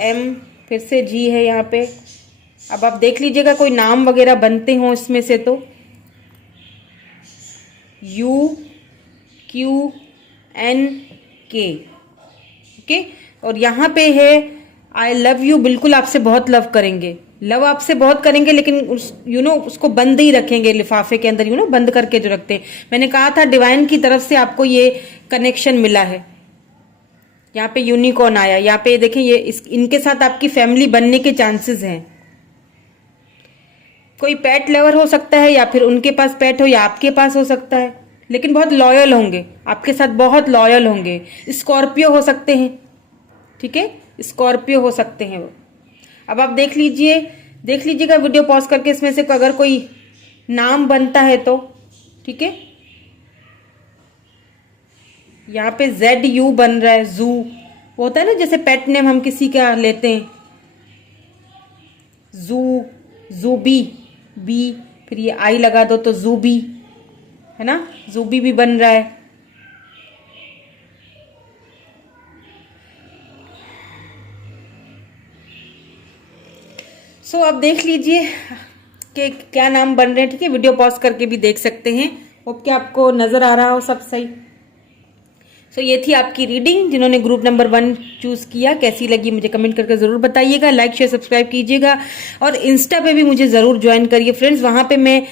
M, फिर से जी है यहाँ पे। अब आप देख लीजिएगा कोई नाम वगैरह बनते हो इसमें से, तो यू, क्यू, एन, के। ओके, और यहाँ पे है आई लव यू, बिल्कुल आपसे बहुत लव करेंगे, लव आपसे बहुत करेंगे, लेकिन उसको बंद ही रखेंगे लिफाफे के अंदर, बंद करके जो रखते हैं। मैंने कहा था डिवाइन की तरफ से आपको ये कनेक्शन मिला है। यहाँ पे यूनिकॉर्न आया, यहाँ पे देखें, ये इनके साथ आपकी फैमिली बनने के चांसेस हैं। कोई पेट लवर हो सकता है, या फिर उनके पास पेट हो, या आपके पास हो सकता है, लेकिन बहुत लॉयल होंगे आपके साथ, बहुत लॉयल होंगे। स्कॉर्पियो हो सकते हैं। ठीक है, स्कॉर्पियो हो सकते हैं वो। अब आप देख लीजिएगा वीडियो पॉज करके, इसमें से अगर कोई नाम बनता है तो। ठीक है, यहाँ पे जेड यू बन रहा है, जू, वो होता है ना जैसे पेट नेम हम किसी का लेते हैं, जू, जूबी, बी, फिर ये आई लगा दो तो जूबी, है ना, जूबी भी बन रहा है। सो अब देख लीजिए कि क्या नाम बन रहे हैं। ठीक है, वीडियो पॉज करके भी देख सकते हैं। होप कि आपको नजर आ रहा हो सब सही। सो ये थी आपकी रीडिंग। जिन्होंने ग्रुप नंबर 1 चूज किया, कैसी लगी मुझे कमेंट करके जरूर बताइएगा। लाइक शेयर सब्सक्राइब कीजिएगा, और इंस्टा पे भी मुझे जरूर ज्वाइन करिए फ्रेंड्स। वहां पे मैं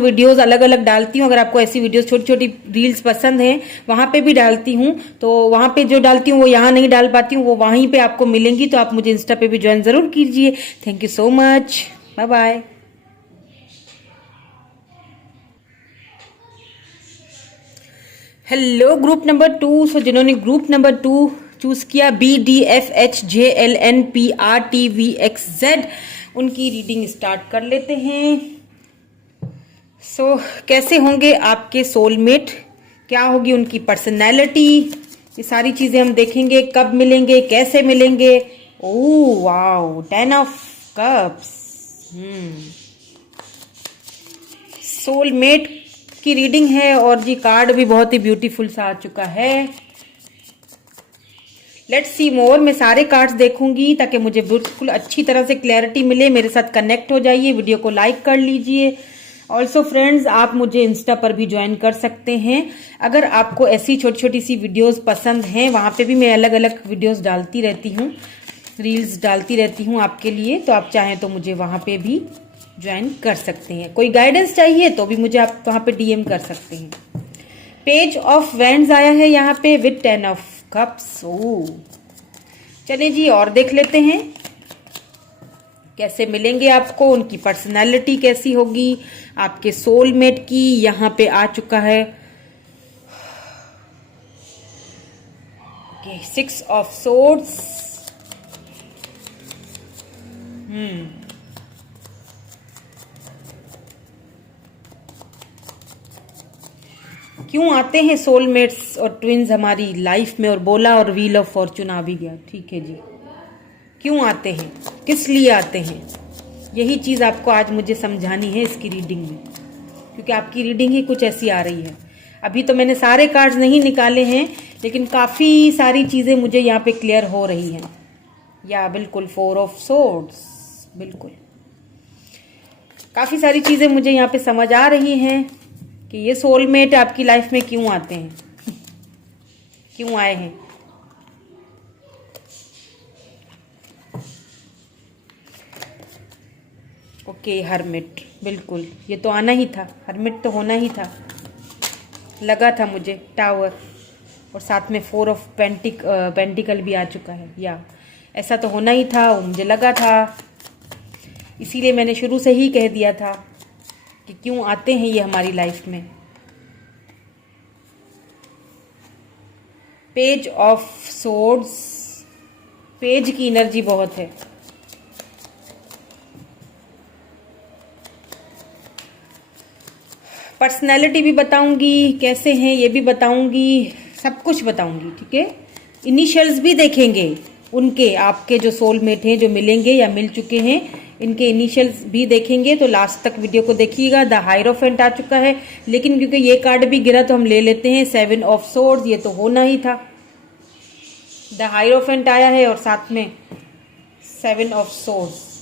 वीडियोस अलग अलग डालती हूँ। अगर आपको ऐसी वीडियोस छोटी छोटी रील्स पसंद हैं, वहां पे भी डालती हूँ। तो वहां पे जो डालती हूँ वो यहाँ नहीं डाल पाती हूँ, वो वहीं पे आपको मिलेंगी। तो आप मुझे इंस्टा पे भी ज्वाइन जरूर कीजिए। Thank you so much, bye bye. Hello group number 2। So जिन्होंने ग्रुप नंबर 2 चूज किया, BDFHJLNPRTVXZ, उनकी रीडिंग स्टार्ट कर लेते हैं। सो कैसे होंगे आपके सोलमेट, क्या होगी उनकी पर्सनैलिटी, ये सारी चीजें हम देखेंगे। कब मिलेंगे, कैसे मिलेंगे। Oh wow, 10 of cups. Soulmate की रीडिंग है, और जी कार्ड भी बहुत ही ब्यूटीफुल सा आ चुका है। लेट्स सी मोर। मैं सारे कार्ड्स देखूंगी ताकि मुझे बिल्कुल अच्छी तरह से क्लैरिटी मिले। मेरे साथ कनेक्ट हो जाइए, वीडियो को लाइक कर लीजिए। ऑल्सो फ्रेंड्स, आप मुझे इंस्टा पर भी ज्वाइन कर सकते हैं। अगर आपको ऐसी छोटी छोटी सी वीडियोस पसंद हैं, वहां पे भी मैं अलग अलग वीडियोस डालती रहती हूँ, रील्स डालती रहती हूँ आपके लिए। तो आप चाहें तो मुझे वहां पे भी ज्वाइन कर सकते हैं। कोई गाइडेंस चाहिए तो भी मुझे आप वहां पे डीएम कर सकते हैं। पेज ऑफ वैंड्स आया है यहाँ पे विद 10 ऑफ कप्स। ओ चलिए जी, और देख लेते हैं कैसे मिलेंगे आपको, उनकी पर्सनालिटी कैसी होगी आपके सोलमेट की। यहाँ पे आ चुका है 6 ऑफ सोर्ड्स। क्यों आते हैं सोलमेट्स और ट्विन्स हमारी लाइफ में, और बोला और व्हील ऑफ फॉर्चून आ भी गया, ठीक है जी। क्यों आते हैं, किस लिए आते हैं, यही चीज़ आपको आज मुझे समझानी है इसकी रीडिंग में, क्योंकि आपकी रीडिंग ही कुछ ऐसी आ रही है। अभी तो मैंने सारे कार्ड्स नहीं निकाले हैं, लेकिन काफ़ी सारी चीज़ें मुझे यहाँ पे क्लियर हो रही हैं। या बिल्कुल 4 ऑफ सोर्ड्स, बिल्कुल काफ़ी सारी चीज़ें मुझे यहाँ पे समझ आ रही हैं कि ये सोलमेट आपकी लाइफ में क्यों आते हैं, क्यों आए हैं। ओके, हर्मिट, बिल्कुल ये तो आना ही था, हर्मिट तो होना ही था, लगा था मुझे। टावर और साथ में 4 ऑफ पेंटिकल भी आ चुका है, या ऐसा तो होना ही था, वो मुझे लगा था, इसीलिए मैंने शुरू से ही कह दिया था कि क्यों आते हैं ये हमारी लाइफ में। पेज ऑफ सोर्ड्स, पेज की एनर्जी बहुत है। पर्सनैलिटी भी बताऊंगी, कैसे हैं ये भी बताऊंगी, सब कुछ बताऊंगी, ठीक है। इनिशियल्स भी देखेंगे उनके, आपके जो सोलमेट हैं, जो मिलेंगे या मिल चुके हैं, इनके इनिशियल्स भी देखेंगे। तो लास्ट तक वीडियो को देखिएगा। द हायरोफेंट आ चुका है, लेकिन क्योंकि ये कार्ड भी गिरा तो हम ले लेते हैं। 7 ऑफ सोर्ड्स, ये तो होना ही था। द हायरोफेंट आया है और साथ में 7 ऑफ सोर्ड्स।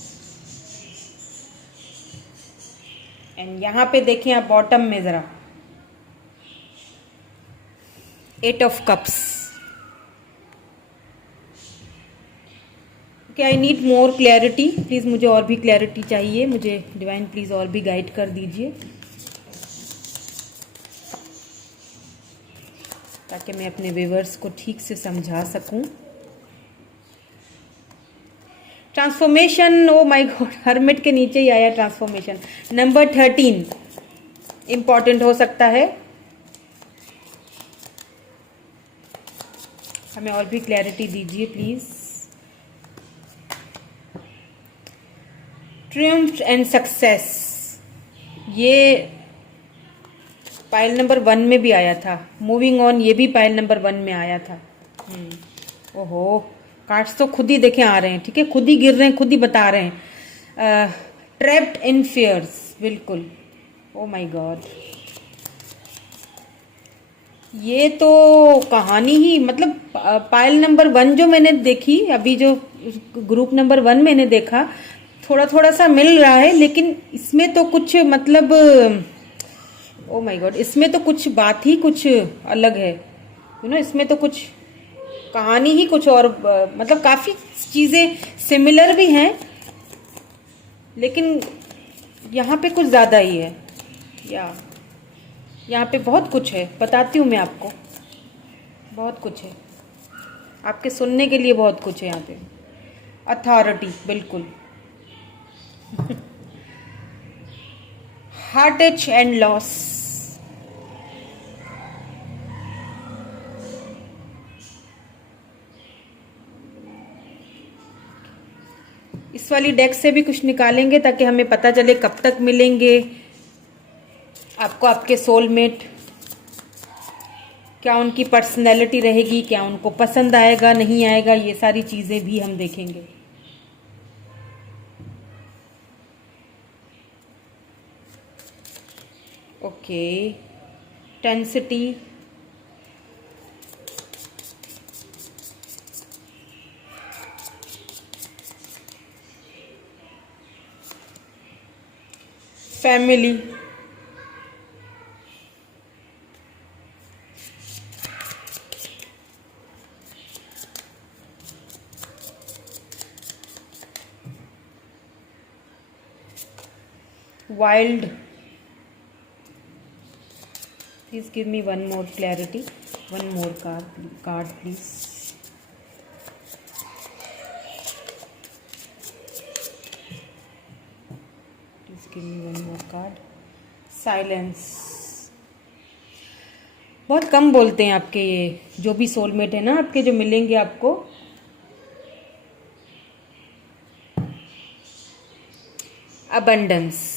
एंड यहाँ पे देखें आप बॉटम में जरा 8 of cups. Okay, I need more clarity, please मुझे और भी क्लैरिटी चाहिए, मुझे डिवाइन प्लीज़ और भी गाइड कर दीजिए, ताकि मैं अपने व्यूअर्स को ठीक से समझा सकूं। Transformation, O my God, hermit के नीचे ही आया ट्रांसफॉर्मेशन। नंबर 13 इंपॉर्टेंट हो सकता है, हमें और भी क्लैरिटी दीजिए प्लीज। ट्रियम्फ एंड सक्सेस, ये पाइल नंबर 1 में भी आया था। मूविंग ऑन, ये भी पाइल नंबर 1 में आया था। ओहो, कार्ड्स तो खुद ही देखे आ रहे हैं, ठीक है, खुद ही गिर रहे हैं, खुद ही बता रहे हैं। ट्रैप्ड इन फियर्स, बिल्कुल, ओ माय गॉड, ये तो कहानी ही, मतलब पाइल नंबर 1 जो मैंने देखी अभी, जो ग्रुप नंबर 1 मैंने देखा, थोड़ा थोड़ा सा मिल रहा है, लेकिन इसमें तो कुछ मतलब, ओ माय गॉड, इसमें तो कुछ बात ही कुछ अलग है, इसमें तो कुछ कहानी ही कुछ और, मतलब काफी चीजें सिमिलर भी हैं, लेकिन यहाँ पे कुछ ज्यादा ही है, या यहाँ पे बहुत कुछ है, बताती हूँ मैं आपको, बहुत कुछ है आपके सुनने के लिए, बहुत कुछ है यहाँ पे। अथॉरिटी, बिल्कुल। हार्ट टच एंड लॉस, इस वाली डेक से भी कुछ निकालेंगे ताकि हमें पता चले कब तक मिलेंगे आपको आपके सोलमेट, क्या उनकी पर्सनैलिटी रहेगी, क्या उनको पसंद आएगा नहीं आएगा, ये सारी चीजें भी हम देखेंगे। Okay, tenacity, family, wild, please give me one more clarity, one more card please. Please give me one more card. Silence, बहुत कम बोलते हैं आपके ये जो भी सोलमेट है ना, आपके जो मिलेंगे आपको। अबंडेंस,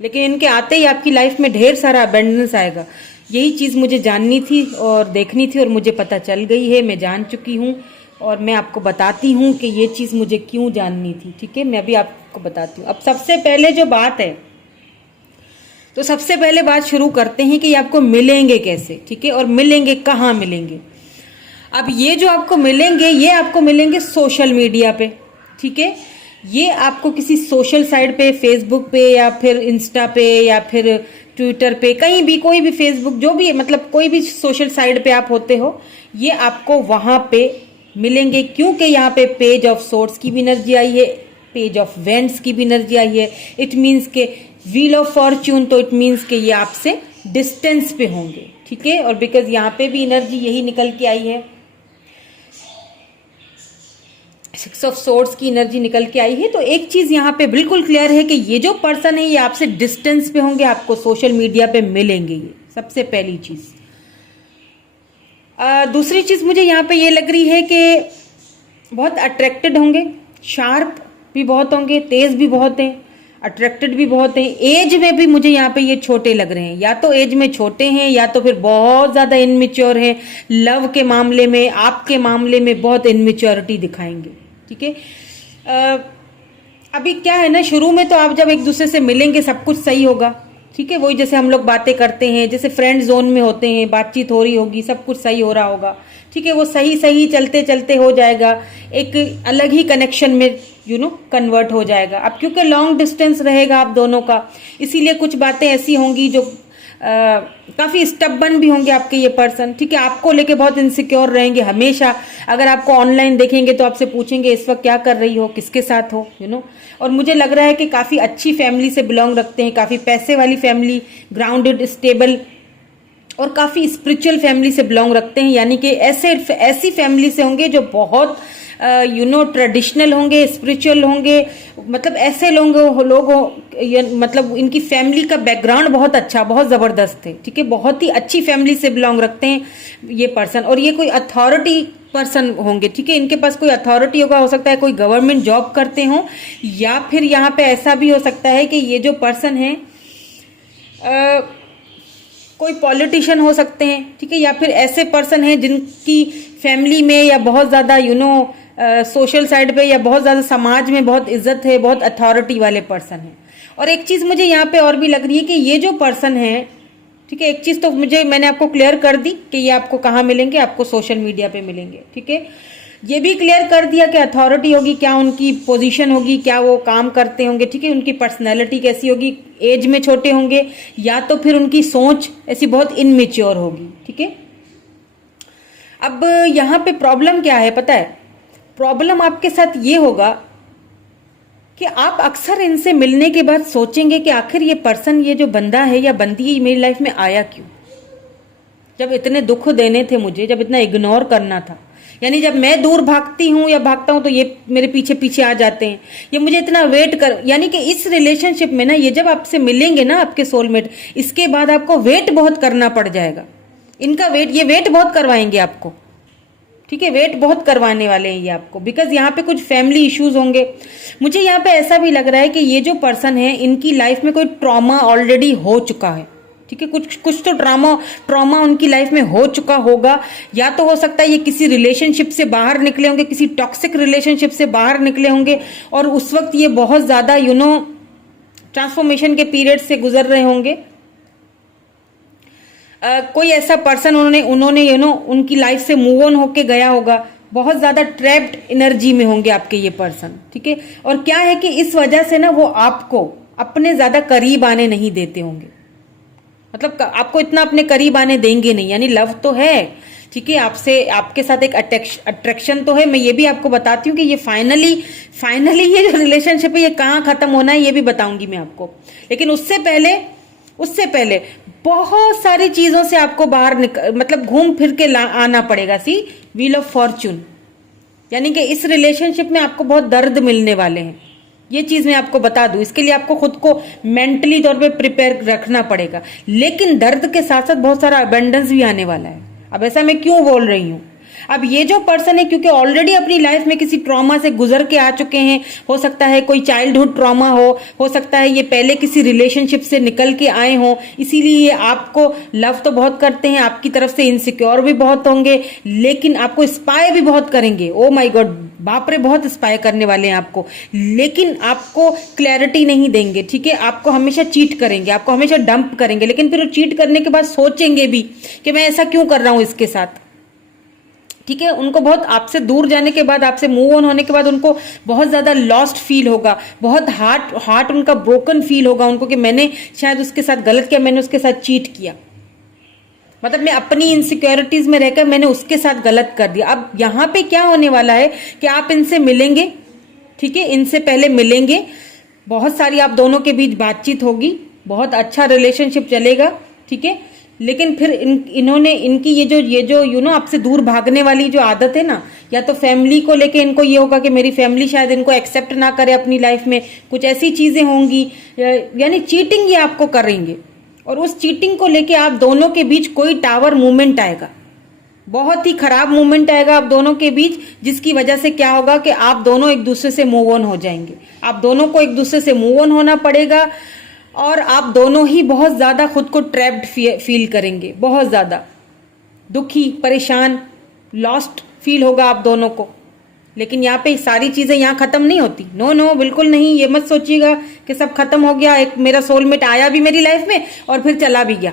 लेकिन इनके आते ही आपकी लाइफ में ढेर सारा अबंडेंस आएगा। यही चीज़ मुझे जाननी थी और देखनी थी और मुझे पता चल गई है, मैं जान चुकी हूँ और मैं आपको बताती हूँ कि ये चीज़ मुझे क्यों जाननी थी। ठीक है, मैं अभी आपको बताती हूँ। अब सबसे पहले जो बात है, तो सबसे पहले बात शुरू करते हैं कि ये आपको मिलेंगे कैसे। ठीक है, और मिलेंगे कहाँ मिलेंगे। अब ये जो आपको मिलेंगे, ये आपको मिलेंगे सोशल मीडिया पे। ठीक है, ये आपको किसी सोशल साइट पे, फेसबुक पे या फिर इंस्टा पे या फिर ट्विटर पे, कहीं भी, कोई भी, फेसबुक, जो भी, मतलब कोई भी सोशल साइट पे आप होते हो, ये आपको वहां पे मिलेंगे। क्योंकि यहाँ पे पेज ऑफ सोर्ट्स की भी एनर्जी आई है, पेज ऑफ वेंट्स की भी एनर्जी आई है। इट मीन्स के व्हील ऑफ फॉर्च्यून, तो इट मीन्स के ये आपसे डिस्टेंस पे होंगे। ठीक है, और बिकॉज यहाँ पे भी एनर्जी यही निकल के आई है, 6 ऑफ सोर्ड्स की एनर्जी निकल के आई है। तो एक चीज यहाँ पे बिल्कुल क्लियर है कि ये जो पर्सन है ये आपसे डिस्टेंस पे होंगे, आपको सोशल मीडिया पे मिलेंगे। ये सबसे पहली चीज। दूसरी चीज मुझे यहाँ पे ये लग रही है कि बहुत अट्रैक्टेड होंगे, शार्प भी बहुत होंगे, तेज भी बहुत हैं, अट्रैक्टेड भी बहुत हैं। एज में भी मुझे यहाँ पे ये छोटे लग रहे हैं, या तो एज में छोटे हैं या तो फिर बहुत ज्यादा इनमेच्योर हैं। लव के मामले में, आपके मामले में बहुत इनमेच्योरिटी दिखाएंगे। ठीक है, अभी क्या है ना, शुरू में तो आप जब एक दूसरे से मिलेंगे सब कुछ सही होगा। ठीक है, वही जैसे हम लोग बातें करते हैं, जैसे फ्रेंड जोन में होते हैं, बातचीत हो रही होगी, सब कुछ सही हो रहा होगा। ठीक है, वो सही सही चलते चलते हो जाएगा, एक अलग ही कनेक्शन में कन्वर्ट हो जाएगा। अब क्योंकि लॉन्ग डिस्टेंस रहेगा आप दोनों का, इसीलिए कुछ बातें ऐसी होंगी जो काफी स्टबन भी होंगे आपके ये पर्सन। ठीक है, आपको लेके बहुत इनसिक्योर रहेंगे हमेशा। अगर आपको ऑनलाइन देखेंगे तो आपसे पूछेंगे इस वक्त क्या कर रही हो, किसके साथ हो, और मुझे लग रहा है कि काफी अच्छी फैमिली से बिलोंग रखते हैं, काफी पैसे वाली फैमिली, ग्राउंडेड, स्टेबल और काफी स्पिरिचुअल फैमिली से बिलोंग रखते हैं। यानी कि ऐसी फैमिली से होंगे जो बहुत ट्रेडिशनल होंगे, स्पिरिचुअल होंगे, मतलब ऐसे लोग मतलब इनकी फैमिली का बैकग्राउंड बहुत अच्छा, बहुत जबरदस्त है। ठीक है, बहुत ही अच्छी फैमिली से बिलोंग रखते हैं ये पर्सन, और ये कोई अथॉरिटी पर्सन होंगे। ठीक है, इनके पास कोई अथॉरिटी होगा, हो सकता है कोई गवर्नमेंट जॉब करते हो, या फिर यहाँ पे ऐसा भी हो सकता है कि ये जो पर्सन है कोई पॉलिटिशियन हो सकते हैं। ठीक है, या फिर ऐसे पर्सन हैं जिनकी फैमिली में या बहुत ज़्यादा सोशल साइड पे या बहुत ज़्यादा समाज में बहुत इज्जत है, बहुत अथॉरिटी वाले पर्सन हैं। और एक चीज़ मुझे यहाँ पे और भी लग रही है कि ये जो पर्सन है, ठीक है, एक चीज़ तो मैंने आपको क्लियर कर दी कि ये आपको कहाँ मिलेंगे, आपको सोशल मीडिया पे मिलेंगे। ठीक है, ये भी क्लियर कर दिया कि अथॉरिटी होगी, क्या उनकी पोजीशन होगी, क्या वो काम करते होंगे। ठीक है, उनकी पर्सनैलिटी कैसी होगी, एज में छोटे होंगे या तो फिर उनकी सोच ऐसी बहुत इनमेच्योर होगी। ठीक है, अब यहाँ पे प्रॉब्लम क्या है पता है, प्रॉब्लम आपके साथ ये होगा कि आप अक्सर इनसे मिलने के बाद सोचेंगे कि आखिर ये पर्सन, ये जो बंदा है या बंदी है, मेरी लाइफ में आया क्यों। जब इतने दुख देने थे मुझे, जब इतना इग्नोर करना था, यानी जब मैं दूर भागती हूँ या भागता हूँ तो ये मेरे पीछे पीछे आ जाते हैं, ये मुझे इतना वेट कर, यानी कि इस रिलेशनशिप में ना, ये जब आपसे मिलेंगे ना आपके सोलमेट, इसके बाद आपको वेट बहुत करना पड़ जाएगा। इनका वेट, ये वेट बहुत करवाएंगे आपको। ठीक है, वेट बहुत करवाने वाले हैं ये आपको, बिकॉज यहाँ पे कुछ फैमिली इश्यूज होंगे। मुझे यहाँ पे ऐसा भी लग रहा है कि ये जो पर्सन है, इनकी लाइफ में कोई ट्रॉमा ऑलरेडी हो चुका है। ठीक है, कुछ तो ट्रॉमा उनकी लाइफ में हो चुका होगा, या तो हो सकता है ये किसी रिलेशनशिप से बाहर निकले होंगे, किसी टॉक्सिक रिलेशनशिप से बाहर निकले होंगे, और उस वक्त ये बहुत ज्यादा ट्रांसफॉर्मेशन के पीरियड से गुजर रहे होंगे। कोई ऐसा पर्सन उन्होंने उनकी लाइफ से मूव ऑन होके गया होगा, बहुत ज्यादा ट्रैप्ड एनर्जी में होंगे आपके ये पर्सन। ठीक है, और क्या है कि इस वजह से ना वो आपको अपने ज्यादा करीब आने नहीं देते होंगे, मतलब आपको इतना अपने करीब आने देंगे नहीं। यानी लव तो है, ठीक है, आपके साथ एक अट्रैक्शन तो है। मैं ये भी आपको बताती हूँ कि ये फाइनली ये जो रिलेशनशिप है ये कहाँ खत्म होना है ये भी बताऊंगी मैं आपको। लेकिन उससे पहले बहुत सारी चीजों से आपको बाहर मतलब घूम फिर के आना पड़ेगा। सी व्हील ऑफ फॉर्च्यून, यानी कि इस रिलेशनशिप में आपको बहुत दर्द मिलने वाले हैं, ये चीज मैं आपको बता दूं। इसके लिए आपको खुद को मेंटली तौर पे प्रिपेयर रखना पड़ेगा, लेकिन दर्द के साथ साथ बहुत सारा अबेंडेंस भी आने वाला है। अब ऐसा मैं क्यों बोल रही हूँ, अब ये जो पर्सन है क्योंकि ऑलरेडी अपनी लाइफ में किसी ट्रॉमा से गुजर के आ चुके हैं, हो सकता है कोई चाइल्डहुड ट्रॉमा हो सकता है ये पहले किसी रिलेशनशिप से निकल के आए हों, इसीलिए ये आपको लव तो बहुत करते हैं, आपकी तरफ से इनसिक्योर भी बहुत होंगे, लेकिन आपको स्पाई भी बहुत करेंगे। ओ माय गॉड, बाप रे, बहुत स्पाई करने वाले हैं आपको, लेकिन आपको क्लैरिटी नहीं देंगे, ठीक है। आपको हमेशा चीट करेंगे, आपको हमेशा डंप करेंगे, लेकिन फिर चीट करने के बाद सोचेंगे भी कि मैं ऐसा क्यों कर रहा हूं इसके साथ, ठीक है। उनको बहुत, आपसे दूर जाने के बाद, आपसे मूव ऑन होने के बाद उनको बहुत ज्यादा लॉस्ट फील होगा, बहुत हार्ट उनका ब्रोकन फील होगा उनको कि मैंने शायद उसके साथ गलत किया, मैंने उसके साथ चीट किया, मतलब मैं अपनी इनसिक्योरिटीज में रहकर मैंने उसके साथ गलत कर दिया। अब यहाँ पे क्या होने वाला है कि आप इनसे मिलेंगे, ठीक है, इनसे पहले मिलेंगे, बहुत सारी आप दोनों के बीच बातचीत होगी, बहुत अच्छा रिलेशनशिप चलेगा, ठीक है। लेकिन फिर इन्होंने इनकी ये जो आपसे दूर भागने वाली जो आदत है ना, या तो फैमिली को लेके इनको ये होगा कि मेरी फैमिली शायद इनको एक्सेप्ट ना करे अपनी लाइफ में, कुछ ऐसी चीजें होंगी, यानी चीटिंग ये आपको करेंगे। और उस चीटिंग को लेके आप दोनों के बीच कोई टावर मूवमेंट आएगा, बहुत ही खराब मूवमेंट आएगा आप दोनों के बीच, जिसकी वजह से क्या होगा कि आप दोनों एक दूसरे से मूव ऑन हो जाएंगे, आप दोनों को एक दूसरे से मूव ऑन होना पड़ेगा, और आप दोनों ही बहुत ज्यादा खुद को ट्रैप्ड फील करेंगे, बहुत ज्यादा दुखी, परेशान, लॉस्ट फील होगा आप दोनों को। लेकिन यहाँ पे सारी चीजें यहाँ खत्म नहीं होती, नो नो, बिल्कुल नहीं। ये मत सोचिएगा कि सब खत्म हो गया, एक मेरा सोलमेट आया भी मेरी लाइफ में और फिर चला भी गया,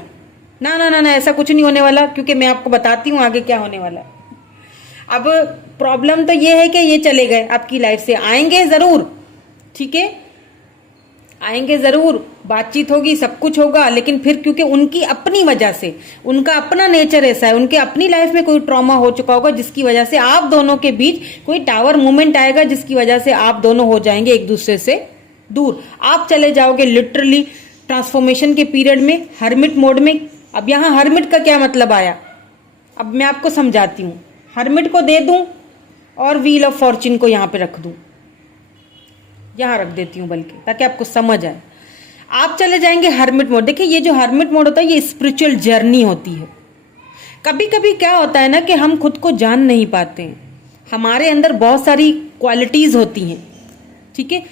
ना ना ना ना, ऐसा कुछ नहीं होने वाला, क्योंकि मैं आपको बताती हूँ आगे क्या होने वाला है। अब प्रॉब्लम तो ये है कि ये चले गए आपकी लाइफ से, आएंगे जरूर, ठीक है, आएंगे जरूर, बातचीत होगी, सब कुछ होगा, लेकिन फिर क्योंकि उनकी अपनी वजह से, उनका अपना नेचर ऐसा है, उनके अपनी लाइफ में कोई ट्रॉमा हो चुका होगा, जिसकी वजह से आप दोनों के बीच कोई टावर मूवमेंट आएगा, जिसकी वजह से आप दोनों हो जाएंगे एक दूसरे से दूर। आप चले जाओगे लिटरली ट्रांसफॉर्मेशन के पीरियड में, हर्मिट मोड में। अब यहाँ हर्मिट का क्या मतलब आया, अब मैं आपको समझाती हूँ। हर्मिट को दे दूं और व्हील ऑफ फॉर्च्यून को यहाँ पे रख दूं, यहां रख देती हूं बल्कि, ताकि आपको समझ आए। आप चले जाएंगे हर्मिट मोड। देखिए, ये जो हर्मिट मोड होता है ये स्पिरिचुअल जर्नी होती है। कभी कभी क्या होता है ना कि हम खुद को जान नहीं पाते हैं, हमारे अंदर बहुत सारी क्वालिटीज होती हैं, ठीक है,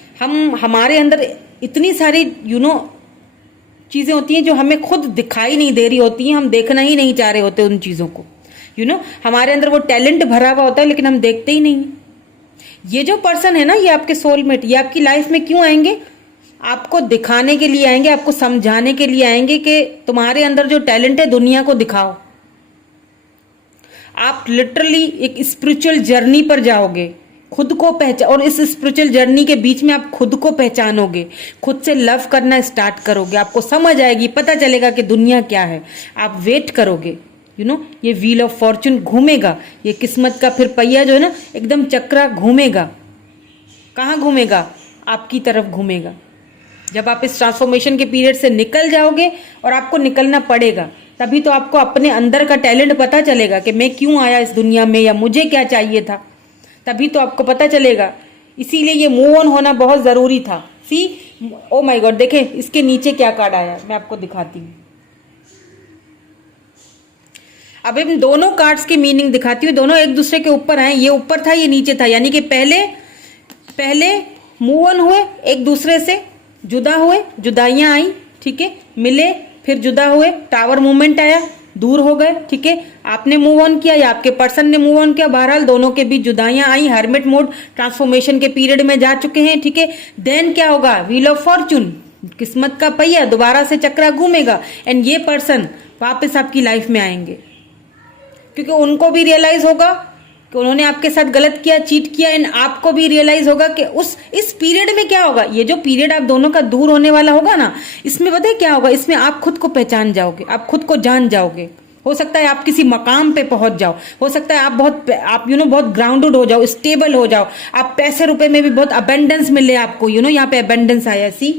हमारे अंदर इतनी सारी चीजें होती हैं जो हमें खुद दिखाई नहीं दे रही होती हैं, हम देखना ही नहीं चाह रहे होते उन चीजों को, हमारे अंदर वो टैलेंट भरा हुआ होता है, लेकिन हम देखते ही नहीं। ये जो पर्सन है ना, ये आपके सोलमेट, ये आपकी लाइफ में क्यों आएंगे, आपको दिखाने के लिए आएंगे, आपको समझाने के लिए आएंगे कि तुम्हारे अंदर जो टैलेंट है दुनिया को दिखाओ। आप लिटरली एक स्पिरिचुअल जर्नी पर जाओगे, खुद को पहचान, और इस स्पिरिचुअल जर्नी के बीच में आप खुद को पहचानोगे, खुद से लव करना स्टार्ट करोगे, आपको समझ आएगी, पता चलेगा कि दुनिया क्या है। आप वेट करोगे, ये व्हील ऑफ फॉर्च्यून घूमेगा, ये किस्मत का फिर पहिया जो है ना एकदम चक्रा घूमेगा। कहाँ घूमेगा, आपकी तरफ घूमेगा। जब आप इस ट्रांसफॉर्मेशन के पीरियड से निकल जाओगे, और आपको निकलना पड़ेगा, तभी तो आपको अपने अंदर का टैलेंट पता चलेगा कि मैं क्यों आया इस दुनिया में, या मुझे क्या चाहिए था, तभी तो आपको पता चलेगा। इसीलिए ये मूव ऑन होना बहुत जरूरी था। सी, ओ माय गॉड, देखें इसके नीचे क्या कार्ड आया, मैं आपको दिखाती हूँ। अब इन दोनों कार्ड्स की मीनिंग दिखाती हूँ, दोनों एक दूसरे के ऊपर आए, ये ऊपर था, ये नीचे था, यानी कि पहले मूव ऑन हुए, एक दूसरे से जुदा हुए, जुदाइयां आई, ठीक है, मिले, फिर जुदा हुए, टावर मूवमेंट आया, दूर हो गए, ठीक है, आपने मूव ऑन किया या आपके पर्सन ने मूव ऑन किया, बहरहाल दोनों के बीच जुदाइयां आई, हर्मिट मोड ट्रांसफॉर्मेशन के पीरियड में जा चुके हैं, ठीक है। देन क्या होगा, व्हील ऑफ फॉर्च्यून, किस्मत का पहिया दोबारा से चक्रा घूमेगा, एंड ये पर्सन वापस आपकी लाइफ में आएंगे, क्योंकि उनको भी रियलाइज होगा कि उन्होंने आपके साथ गलत किया, चीट किया, एंड आपको भी रियलाइज होगा कि इस पीरियड में क्या होगा, ये जो पीरियड आप दोनों का दूर होने वाला होगा ना, इसमें पता है क्या होगा, इसमें आप खुद को पहचान जाओगे, आप खुद को जान जाओगे। हो सकता है आप किसी मकाम पे पहुंच जाओ, हो सकता है आप बहुत ग्राउंडेड हो जाओ, स्टेबल हो जाओ, आप पैसे रुपए में भी बहुत अबेंडेंस मिले आपको, यहाँ पे अबेंडेंस आया। सी,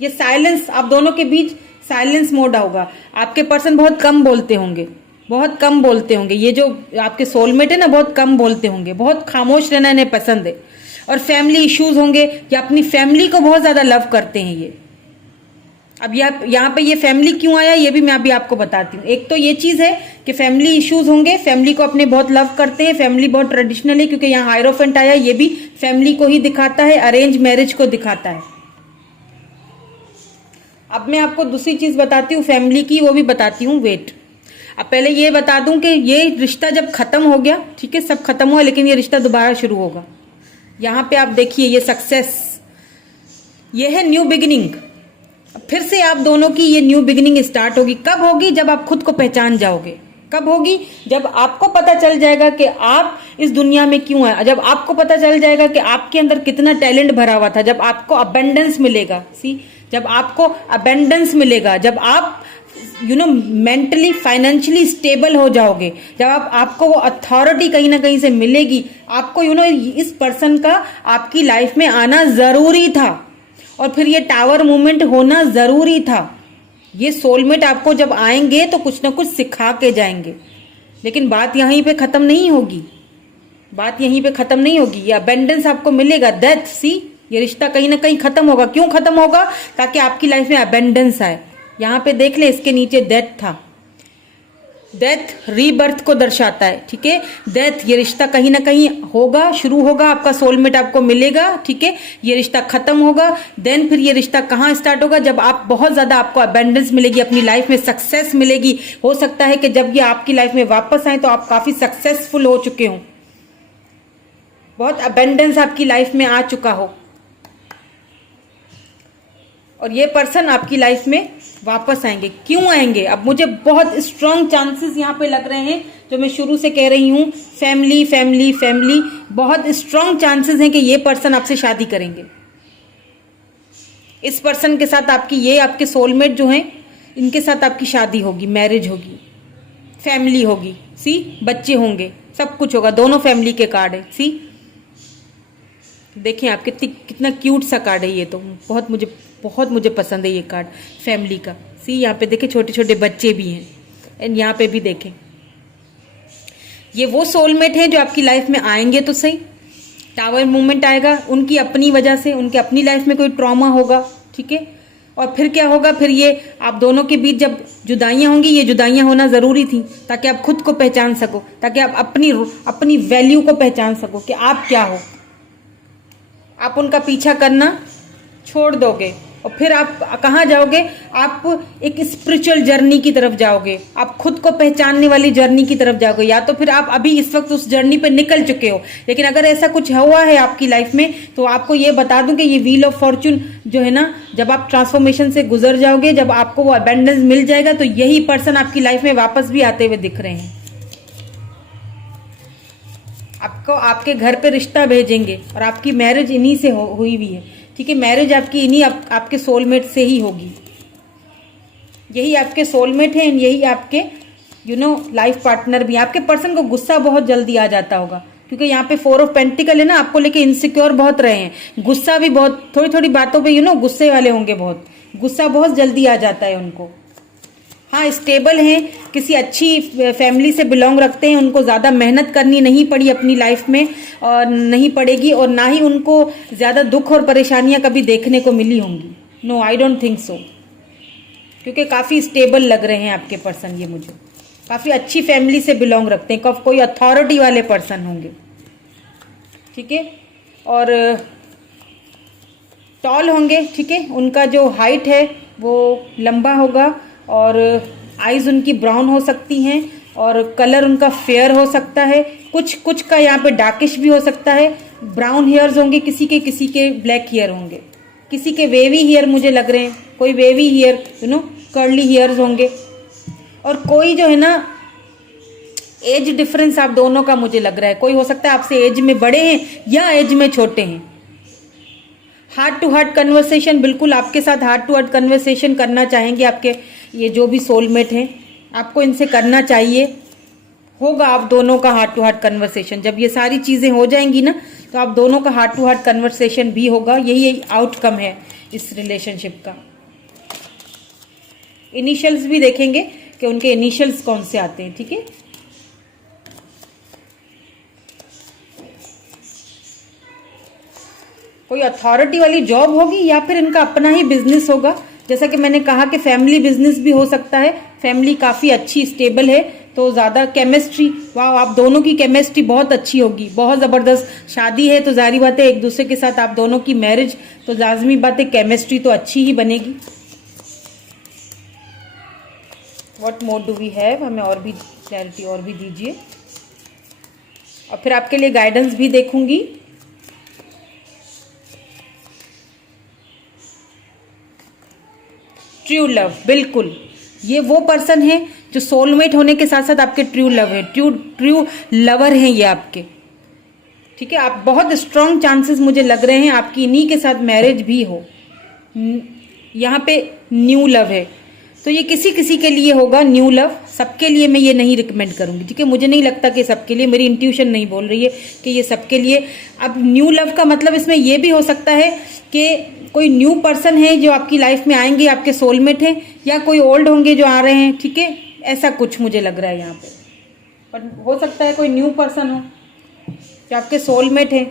ये साइलेंस, आप दोनों के बीच साइलेंस मोड होगा। आपके पर्सन बहुत कम बोलते होंगे, बहुत कम बोलते होंगे, ये जो आपके सोलमेट है ना बहुत कम बोलते होंगे, बहुत खामोश रहना इन्हें पसंद है, और फैमिली इश्यूज होंगे, या अपनी फैमिली को बहुत ज्यादा लव करते हैं ये, अब यहाँ पे ये फैमिली क्यों आया ये भी मैं अभी आपको बताती हूँ। एक तो ये चीज है कि फैमिली इश्यूज होंगे, फैमिली को अपने बहुत लव करते हैं, फैमिली बहुत ट्रेडिशनल है, क्योंकि यहाँ हायरोफेंट आया, ये भी फैमिली को ही दिखाता है, अरेंज मैरिज को दिखाता है। अब मैं आपको दूसरी चीज बताती हूँ फैमिली की, वो भी बताती हूँ, वेट। अब पहले ये बता दूं कि ये रिश्ता जब खत्म हो गया, ठीक है, सब खत्म हुआ, लेकिन ये रिश्ता दोबारा शुरू होगा। यहाँ पे आप देखिए ये सक्सेस, ये है न्यू बिगिनिंग। फिर से आप दोनों की ये न्यू बिगिनिंग स्टार्ट होगी। कब होगी? जब आप खुद को पहचान जाओगे। कब होगी? जब आपको पता चल जाएगा कि आप इस दुनिया में क्यों आए, जब आपको पता चल जाएगा कि आपके अंदर कितना टैलेंट भरा हुआ था, जब आपको अबेंडेंस मिलेगा। सी, जब आपको अबेंडेंस मिलेगा, जब आप मेंटली फाइनेंशियली स्टेबल हो जाओगे, जब आपको वो अथॉरिटी कहीं ना कहीं से मिलेगी, आपको इस पर्सन का आपकी लाइफ में आना जरूरी था, और फिर ये टावर मूवमेंट होना जरूरी था। ये सोलमेट आपको जब आएंगे तो कुछ ना कुछ सिखा के जाएंगे। लेकिन बात यहीं पे खत्म नहीं होगी, बात यहीं पे खत्म नहीं होगी। ये अबेंडेंस आपको मिलेगा, डेथ, सी, ये रिश्ता कहीं ना कहीं खत्म होगा। क्यों खत्म होगा? ताकि आपकी लाइफ में अबेंडेंस आए। यहाँ पे देख ले, इसके नीचे डेथ था। डेथ रीबर्थ को दर्शाता है, ठीक है। डेथ, ये रिश्ता कहीं ना कहीं होगा, शुरू होगा, आपका सोलमेट आपको मिलेगा, ठीक है, ये रिश्ता खत्म होगा। देन फिर ये रिश्ता कहाँ स्टार्ट होगा? जब आप बहुत ज्यादा, आपको अबेंडेंस मिलेगी, अपनी लाइफ में सक्सेस मिलेगी। हो सकता है कि जब ये आपकी लाइफ में वापस आए तो आप काफी सक्सेसफुल हो चुके हो, बहुत अबेंडेंस आपकी लाइफ में आ चुका हो, और ये पर्सन आपकी लाइफ में वापस आएंगे। क्यों आएंगे? अब मुझे बहुत स्ट्रांग चांसेस यहाँ पे लग रहे हैं, जो मैं शुरू से कह रही हूँ, फैमिली फैमिली फैमिली, बहुत स्ट्रांग चांसेस हैं कि ये पर्सन आपसे शादी करेंगे। इस पर्सन के साथ आपकी, ये आपके सोलमेट जो हैं, इनके साथ आपकी शादी होगी, मैरिज होगी, फैमिली होगी, सी, बच्चे होंगे, सब कुछ होगा। दोनों फैमिली के कार्ड है, सी, देखिए आप कितना क्यूट सा कार्ड है ये, तो बहुत मुझे पसंद है ये कार्ड फैमिली का। सी, यहाँ पे देखें छोटे छोटे बच्चे भी हैं, एंड यहाँ पे भी देखें, ये वो सोलमेट हैं जो आपकी लाइफ में आएंगे तो सही। टावर मूवमेंट आएगा, उनकी अपनी वजह से, उनके अपनी लाइफ में कोई ट्रॉमा होगा, ठीक है। और फिर क्या होगा? फिर ये आप दोनों के बीच जब जुदाइयां होंगी, ये जुदाइयां होना जरूरी थी ताकि आप खुद को पहचान सको, ताकि आप अपनी वैल्यू को पहचान सको कि आप क्या हो। आप उनका पीछा करना छोड़ दोगे, और फिर आप कहाँ जाओगे? आप एक स्पिरिचुअल जर्नी की तरफ जाओगे, आप खुद को पहचानने वाली जर्नी की तरफ जाओगे, या तो फिर आप अभी इस वक्त उस जर्नी पे निकल चुके हो। लेकिन अगर ऐसा कुछ हुआ है आपकी लाइफ में, तो आपको ये बता दूं कि ये व्हील ऑफ फॉर्चून जो है ना, जब आप ट्रांसफॉर्मेशन से गुजर जाओगे, जब आपको वो अबेंडेंस मिल जाएगा, तो यही पर्सन आपकी लाइफ में वापस भी आते हुए दिख रहे हैं। आपको आपके घर पे रिश्ता भेजेंगे, और आपकी मैरिज इन्हीं से हुई हुई है, ठीक है। मैरिज आपकी इन्हीं आपके सोलमेट से ही होगी। यही आपके सोलमेट हैं, यही आपके लाइफ पार्टनर भी। आपके पर्सन को गुस्सा बहुत जल्दी आ जाता होगा, क्योंकि यहाँ पे 4 ऑफ पेंटिकल है ना, आपको लेके इनसिक्योर बहुत रहे हैं। गुस्सा भी बहुत, थोड़ी थोड़ी बातों पे गुस्से वाले होंगे, बहुत गुस्सा बहुत जल्दी आ जाता है उनको। हाँ, स्टेबल हैं, किसी अच्छी फैमिली से बिलोंग रखते हैं, उनको ज़्यादा मेहनत करनी नहीं पड़ी अपनी लाइफ में, और नहीं पड़ेगी, और ना ही उनको ज़्यादा दुख और परेशानियां कभी देखने को मिली होंगी। No, I don't think so, क्योंकि काफ़ी स्टेबल लग रहे हैं आपके पर्सन। ये मुझे काफ़ी अच्छी फैमिली से बिलोंग रखते हैं, कब कोई अथॉरिटी वाले पर्सन होंगे, ठीक है। और टॉल होंगे, ठीक है, उनका जो हाइट है वो लंबा होगा, और आईज उनकी ब्राउन हो सकती हैं, और कलर उनका फेयर हो सकता है, कुछ का यहाँ पे डार्किश भी हो सकता है। ब्राउन हेयर्स होंगे किसी के ब्लैक हेयर होंगे, किसी के वेवी हेयर मुझे लग रहे हैं, कोई वेवी हेयर, कर्ली हेयर्स होंगे। और कोई जो है ना, एज डिफरेंस आप दोनों का मुझे लग रहा है, कोई हो सकता है आपसे एज में बड़े हैं या एज में छोटे हैं। हार्ट टू हार्ट कन्वर्सेशन, बिल्कुल आपके साथ हार्ट टू हार्ट कन्वर्सेशन करना चाहेंगे आपके ये जो भी सोलमेट हैं, आपको इनसे करना चाहिए, होगा आप दोनों का हार्ट टू हार्ट कन्वर्सेशन। जब ये सारी चीजें हो जाएंगी ना, तो आप दोनों का हार्ट टू हार्ट कन्वर्सेशन भी होगा। यही आउटकम है इस रिलेशनशिप का। इनिशियल्स भी देखेंगे कि उनके इनिशियल्स कौन से आते हैं, ठीक है। कोई अथॉरिटी वाली जॉब होगी, या फिर इनका अपना ही बिजनेस होगा, जैसा कि मैंने कहा कि फैमिली बिजनेस भी हो सकता है, फैमिली काफ़ी अच्छी स्टेबल है, तो ज़्यादा केमिस्ट्री, वाह आप दोनों की केमिस्ट्री बहुत अच्छी होगी, बहुत ज़बरदस्त। शादी है तो जारी बात है एक दूसरे के साथ आप दोनों की मैरिज, तो लाजमी बात है केमिस्ट्री तो अच्छी ही बनेगी। What more do we have, हमें और भी क्लैरिटी और भी दीजिए, और फिर आपके लिए गाइडेंस भी देखूंगी। ट्रू लव, बिल्कुल ये वो पर्सन है जो सोलमेट होने के साथ साथ आपके ट्रू लव है, ट्रू लवर हैं ये आपके। ठीक है, आप बहुत स्ट्रांग चांसेस मुझे लग रहे हैं आपकी इन्हीं के साथ मैरिज भी हो। यहाँ पे न्यू लव है, तो ये किसी किसी के लिए होगा न्यू लव, सबके लिए मैं ये नहीं रिकमेंड करूंगी। ठीक है, मुझे नहीं लगता कि सबके लिए, मेरी इंट्यूशन नहीं बोल रही है कि ये सबके लिए। अब न्यू लव का मतलब इसमें ये भी हो सकता है कि कोई न्यू पर्सन है जो आपकी लाइफ में आएंगे, आपके सोलमेट हैं, या कोई ओल्ड होंगे जो आ रहे हैं। ठीक है, ऐसा कुछ मुझे लग रहा है यहाँ पे, पर हो सकता है कोई न्यू पर्सन हो जो आपके सोलमेट हैं,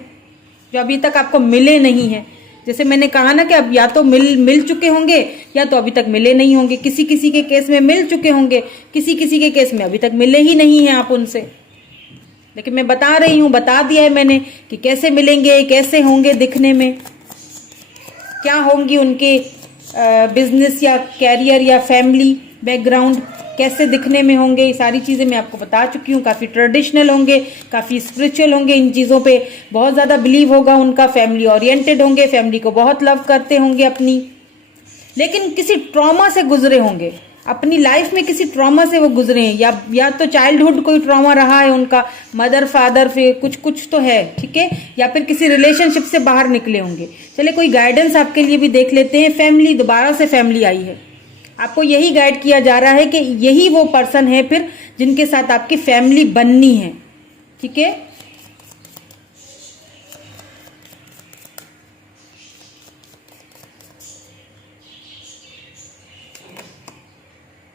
जो अभी तक आपको मिले नहीं हैं। जैसे मैंने कहा ना कि अब या तो मिल चुके होंगे या तो अभी तक मिले नहीं होंगे। किसी किसी के केस में मिल चुके होंगे, किसी किसी के केस में अभी तक मिले ही नहीं हैं आप उनसे। लेकिन मैं बता रही हूँ, बता दिया है मैंने कि कैसे मिलेंगे, कैसे होंगे दिखने में, क्या होंगी उनके बिजनेस या कैरियर या फैमिली बैकग्राउंड, कैसे दिखने में होंगे, ये सारी चीज़ें मैं आपको बता चुकी हूँ। काफ़ी ट्रेडिशनल होंगे, काफ़ी स्पिरिचुअल होंगे, इन चीज़ों पे बहुत ज़्यादा बिलीव होगा उनका, फैमिली ओरिएंटेड होंगे, फैमिली को बहुत लव करते होंगे अपनी, लेकिन किसी ट्रॉमा से गुजरे होंगे, अपनी लाइफ में किसी ट्रॉमा से वो गुजरे हैं, या तो चाइल्डहुड कोई ट्रॉमा रहा है उनका, मदर फादर फिर कुछ तो है। ठीक है, या फिर किसी रिलेशनशिप से बाहर निकले होंगे। चलिए कोई गाइडेंस आपके लिए भी देख लेते हैं। फैमिली, दोबारा से फैमिली आई है, आपको यही गाइड किया जा रहा है कि यही वो पर्सन है फिर जिनके साथ आपकी फैमिली बननी है। ठीक है,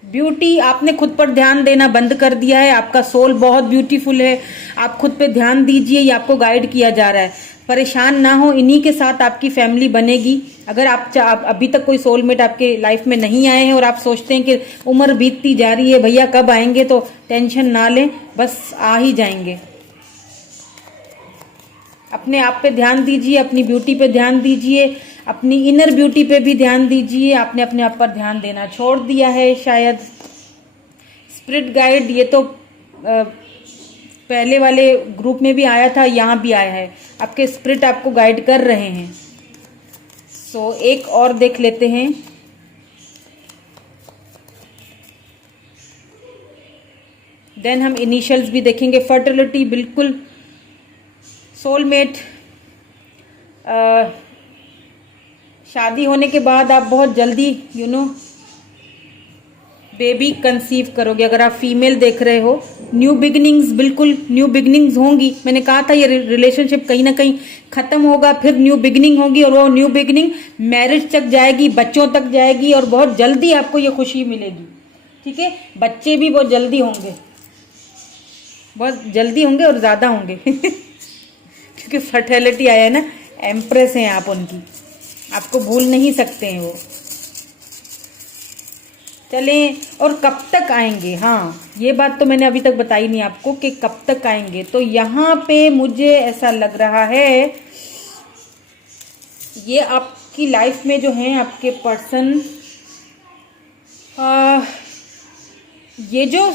ब्यूटी, आपने खुद पर ध्यान देना बंद कर दिया है, आपका सोल बहुत ब्यूटीफुल है, आप खुद पे ध्यान दीजिए, ये आपको गाइड किया जा रहा है। परेशान ना हो, इन्हीं के साथ आपकी फैमिली बनेगी। अगर आप अभी तक कोई सोलमेट आपके लाइफ में नहीं आए हैं और आप सोचते हैं कि उम्र बीतती जा रही है भैया कब आएंगे, तो टेंशन ना लें, बस आ ही जाएंगे। अपने आप पे ध्यान दीजिए, अपनी ब्यूटी पे ध्यान दीजिए, अपनी इनर ब्यूटी पे भी ध्यान दीजिए। आपने अपने आप पर ध्यान देना छोड़ दिया है शायद। स्पिरिट गाइड, ये तो पहले वाले ग्रुप में भी आया था, यहाँ भी आया है, आपके स्पिरिट आपको गाइड कर रहे हैं। सो एक और देख लेते हैं। देन हम इनिशियल्स भी देखेंगे। फर्टिलिटी, बिल्कुल सोलमेट, शादी होने के बाद आप बहुत जल्दी बेबी कंसीव करोगे। अगर आप फीमेल देख रहे हो, न्यू बिगिनिंग्स, बिल्कुल न्यू बिगिनिंग्स होंगी। मैंने कहा था ये रिलेशनशिप कहीं ना कहीं खत्म होगा, फिर न्यू बिगिनिंग होगी, और वो न्यू बिगिनिंग मैरिज तक जाएगी, बच्चों तक जाएगी, और बहुत जल्दी आपको ये खुशी मिलेगी। ठीक है, बच्चे भी बहुत जल्दी होंगे, बहुत जल्दी होंगे और ज़्यादा होंगे क्योंकि फर्टिलिटी आया है ना, एम्प्रेस हैं आप उनकी, आपको भूल नहीं सकते हैं वो। चलें, और कब तक आएंगे, हाँ ये बात तो मैंने अभी तक बताई नहीं आपको कि कब तक आएंगे। तो यहाँ पे मुझे ऐसा लग रहा है ये आपकी लाइफ में जो हैं आपके पर्सन, ये जो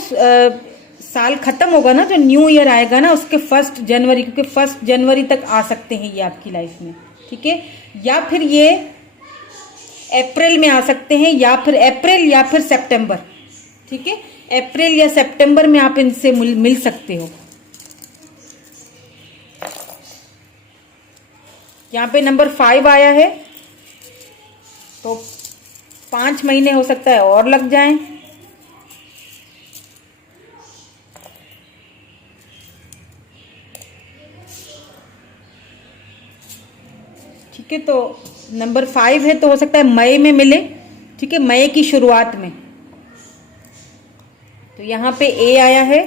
साल खत्म होगा ना, जो न्यू ईयर आएगा ना, उसके 1 जनवरी, क्योंकि 1 जनवरी तक आ सकते हैं ये आपकी लाइफ में। ठीक है, या फिर ये अप्रैल में आ सकते हैं, या फिर अप्रैल या फिर सितंबर। ठीक है, अप्रैल या सितंबर में आप इनसे मिल सकते हो। यहाँ पे नंबर 5 आया है, तो 5 महीने हो सकता है और लग जाएं। ठीक है, तो नंबर 5 है, तो हो सकता है मई में मिले। ठीक है, मई की शुरुआत में। तो यहाँ पे ए आया है,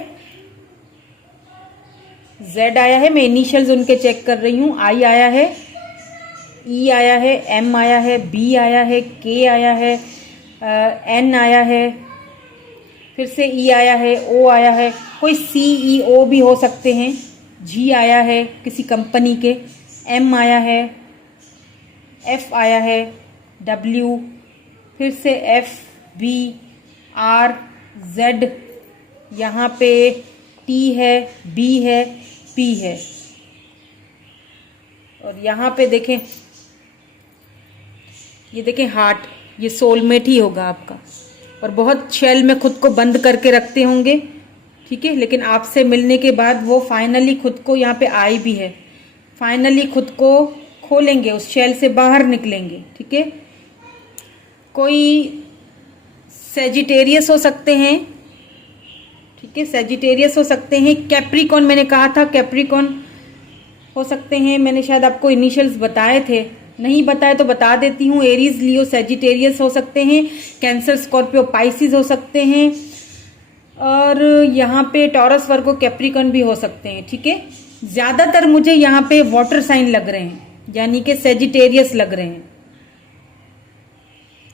जेड आया है, मैं इनिशियल्स उनके चेक कर रही हूँ, आई आया है, ई आया है, एम आया है, बी आया है, के आया है, एन आया है, फिर से ई आया है, ओ आया है, कोई सी ई ओ भी हो सकते हैं, जी आया है किसी कंपनी के, एम आया है, एफ आया है, डब्ल्यू, फिर से एफ, बी, आर, जेड, यहाँ पे टी है, बी है, पी है, और यहाँ पे देखें, ये देखें हार्ट, ये सोलमेट ही होगा आपका, और बहुत शेल में खुद को बंद करके रखते होंगे, ठीक है, लेकिन आपसे मिलने के बाद वो फाइनली खुद को, यहाँ पे आई भी है, फाइनली खुद को खोलेंगे, उस शेल से बाहर निकलेंगे, ठीक है। कोई सेजिटेरियस हो सकते हैं, ठीक है, सेजिटेरियस हो सकते हैं, कैप्रिकॉन मैंने कहा था, कैप्रिकॉन हो सकते हैं, मैंने शायद आपको इनिशियल्स बताए थे, नहीं बताए तो बता देती हूँ, एरीज, लियो, सेजिटेरियस हो सकते हैं, कैंसर, स्कॉर्पियो, पाइसिस हो सकते हैं, और यहाँ पे टॉरस, वर्गो, कैप्रिकॉन भी हो सकते हैं, ठीक है। ज़्यादातर मुझे यहाँ पे वाटर साइन लग रहे हैं, यानी कि सेजिटेरियस लग रहे हैं।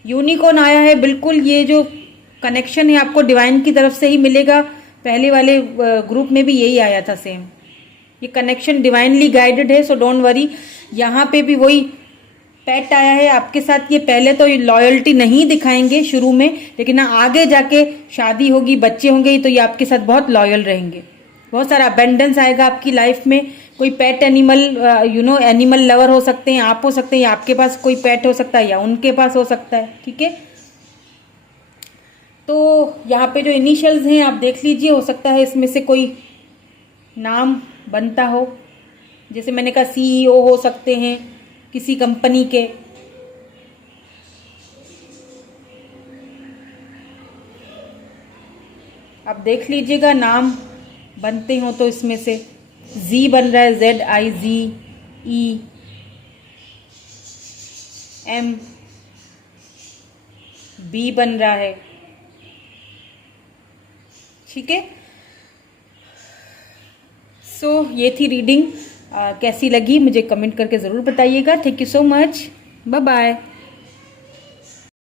यूनिकॉर्न आया है, बिल्कुल ये जो कनेक्शन है आपको डिवाइन की तरफ से ही मिलेगा, पहले वाले ग्रुप में भी यही आया था सेम, ये कनेक्शन डिवाइनली गाइडेड है, सो डोंट वरी। यहाँ पे भी वही पेट आया है आपके साथ, ये पहले तो लॉयल्टी नहीं दिखाएंगे शुरू में, लेकिन आगे जाके शादी होगी, बच्चे होंगे, तो ये आपके साथ बहुत लॉयल रहेंगे, बहुत सारा अबेंडेंस आएगा आपकी लाइफ में। कोई पेट एनिमल, एनिमल लवर हो सकते हैं, आप हो सकते हैं, या आपके पास कोई पेट हो सकता है, या उनके पास हो सकता है, ठीक है। तो यहाँ पे जो इनिशियल्स हैं आप देख लीजिए, हो सकता है इसमें से कोई नाम बनता हो, जैसे मैंने कहा सीईओ हो सकते हैं किसी कंपनी के, आप देख लीजिएगा नाम बनते हो तो इसमें से जी बन रहा है, Z I G E M, B बन रहा है, ठीक है। सो ये थी रीडिंग, कैसी लगी मुझे कमेंट करके ज़रूर बताइएगा। Thank you so much, bye bye.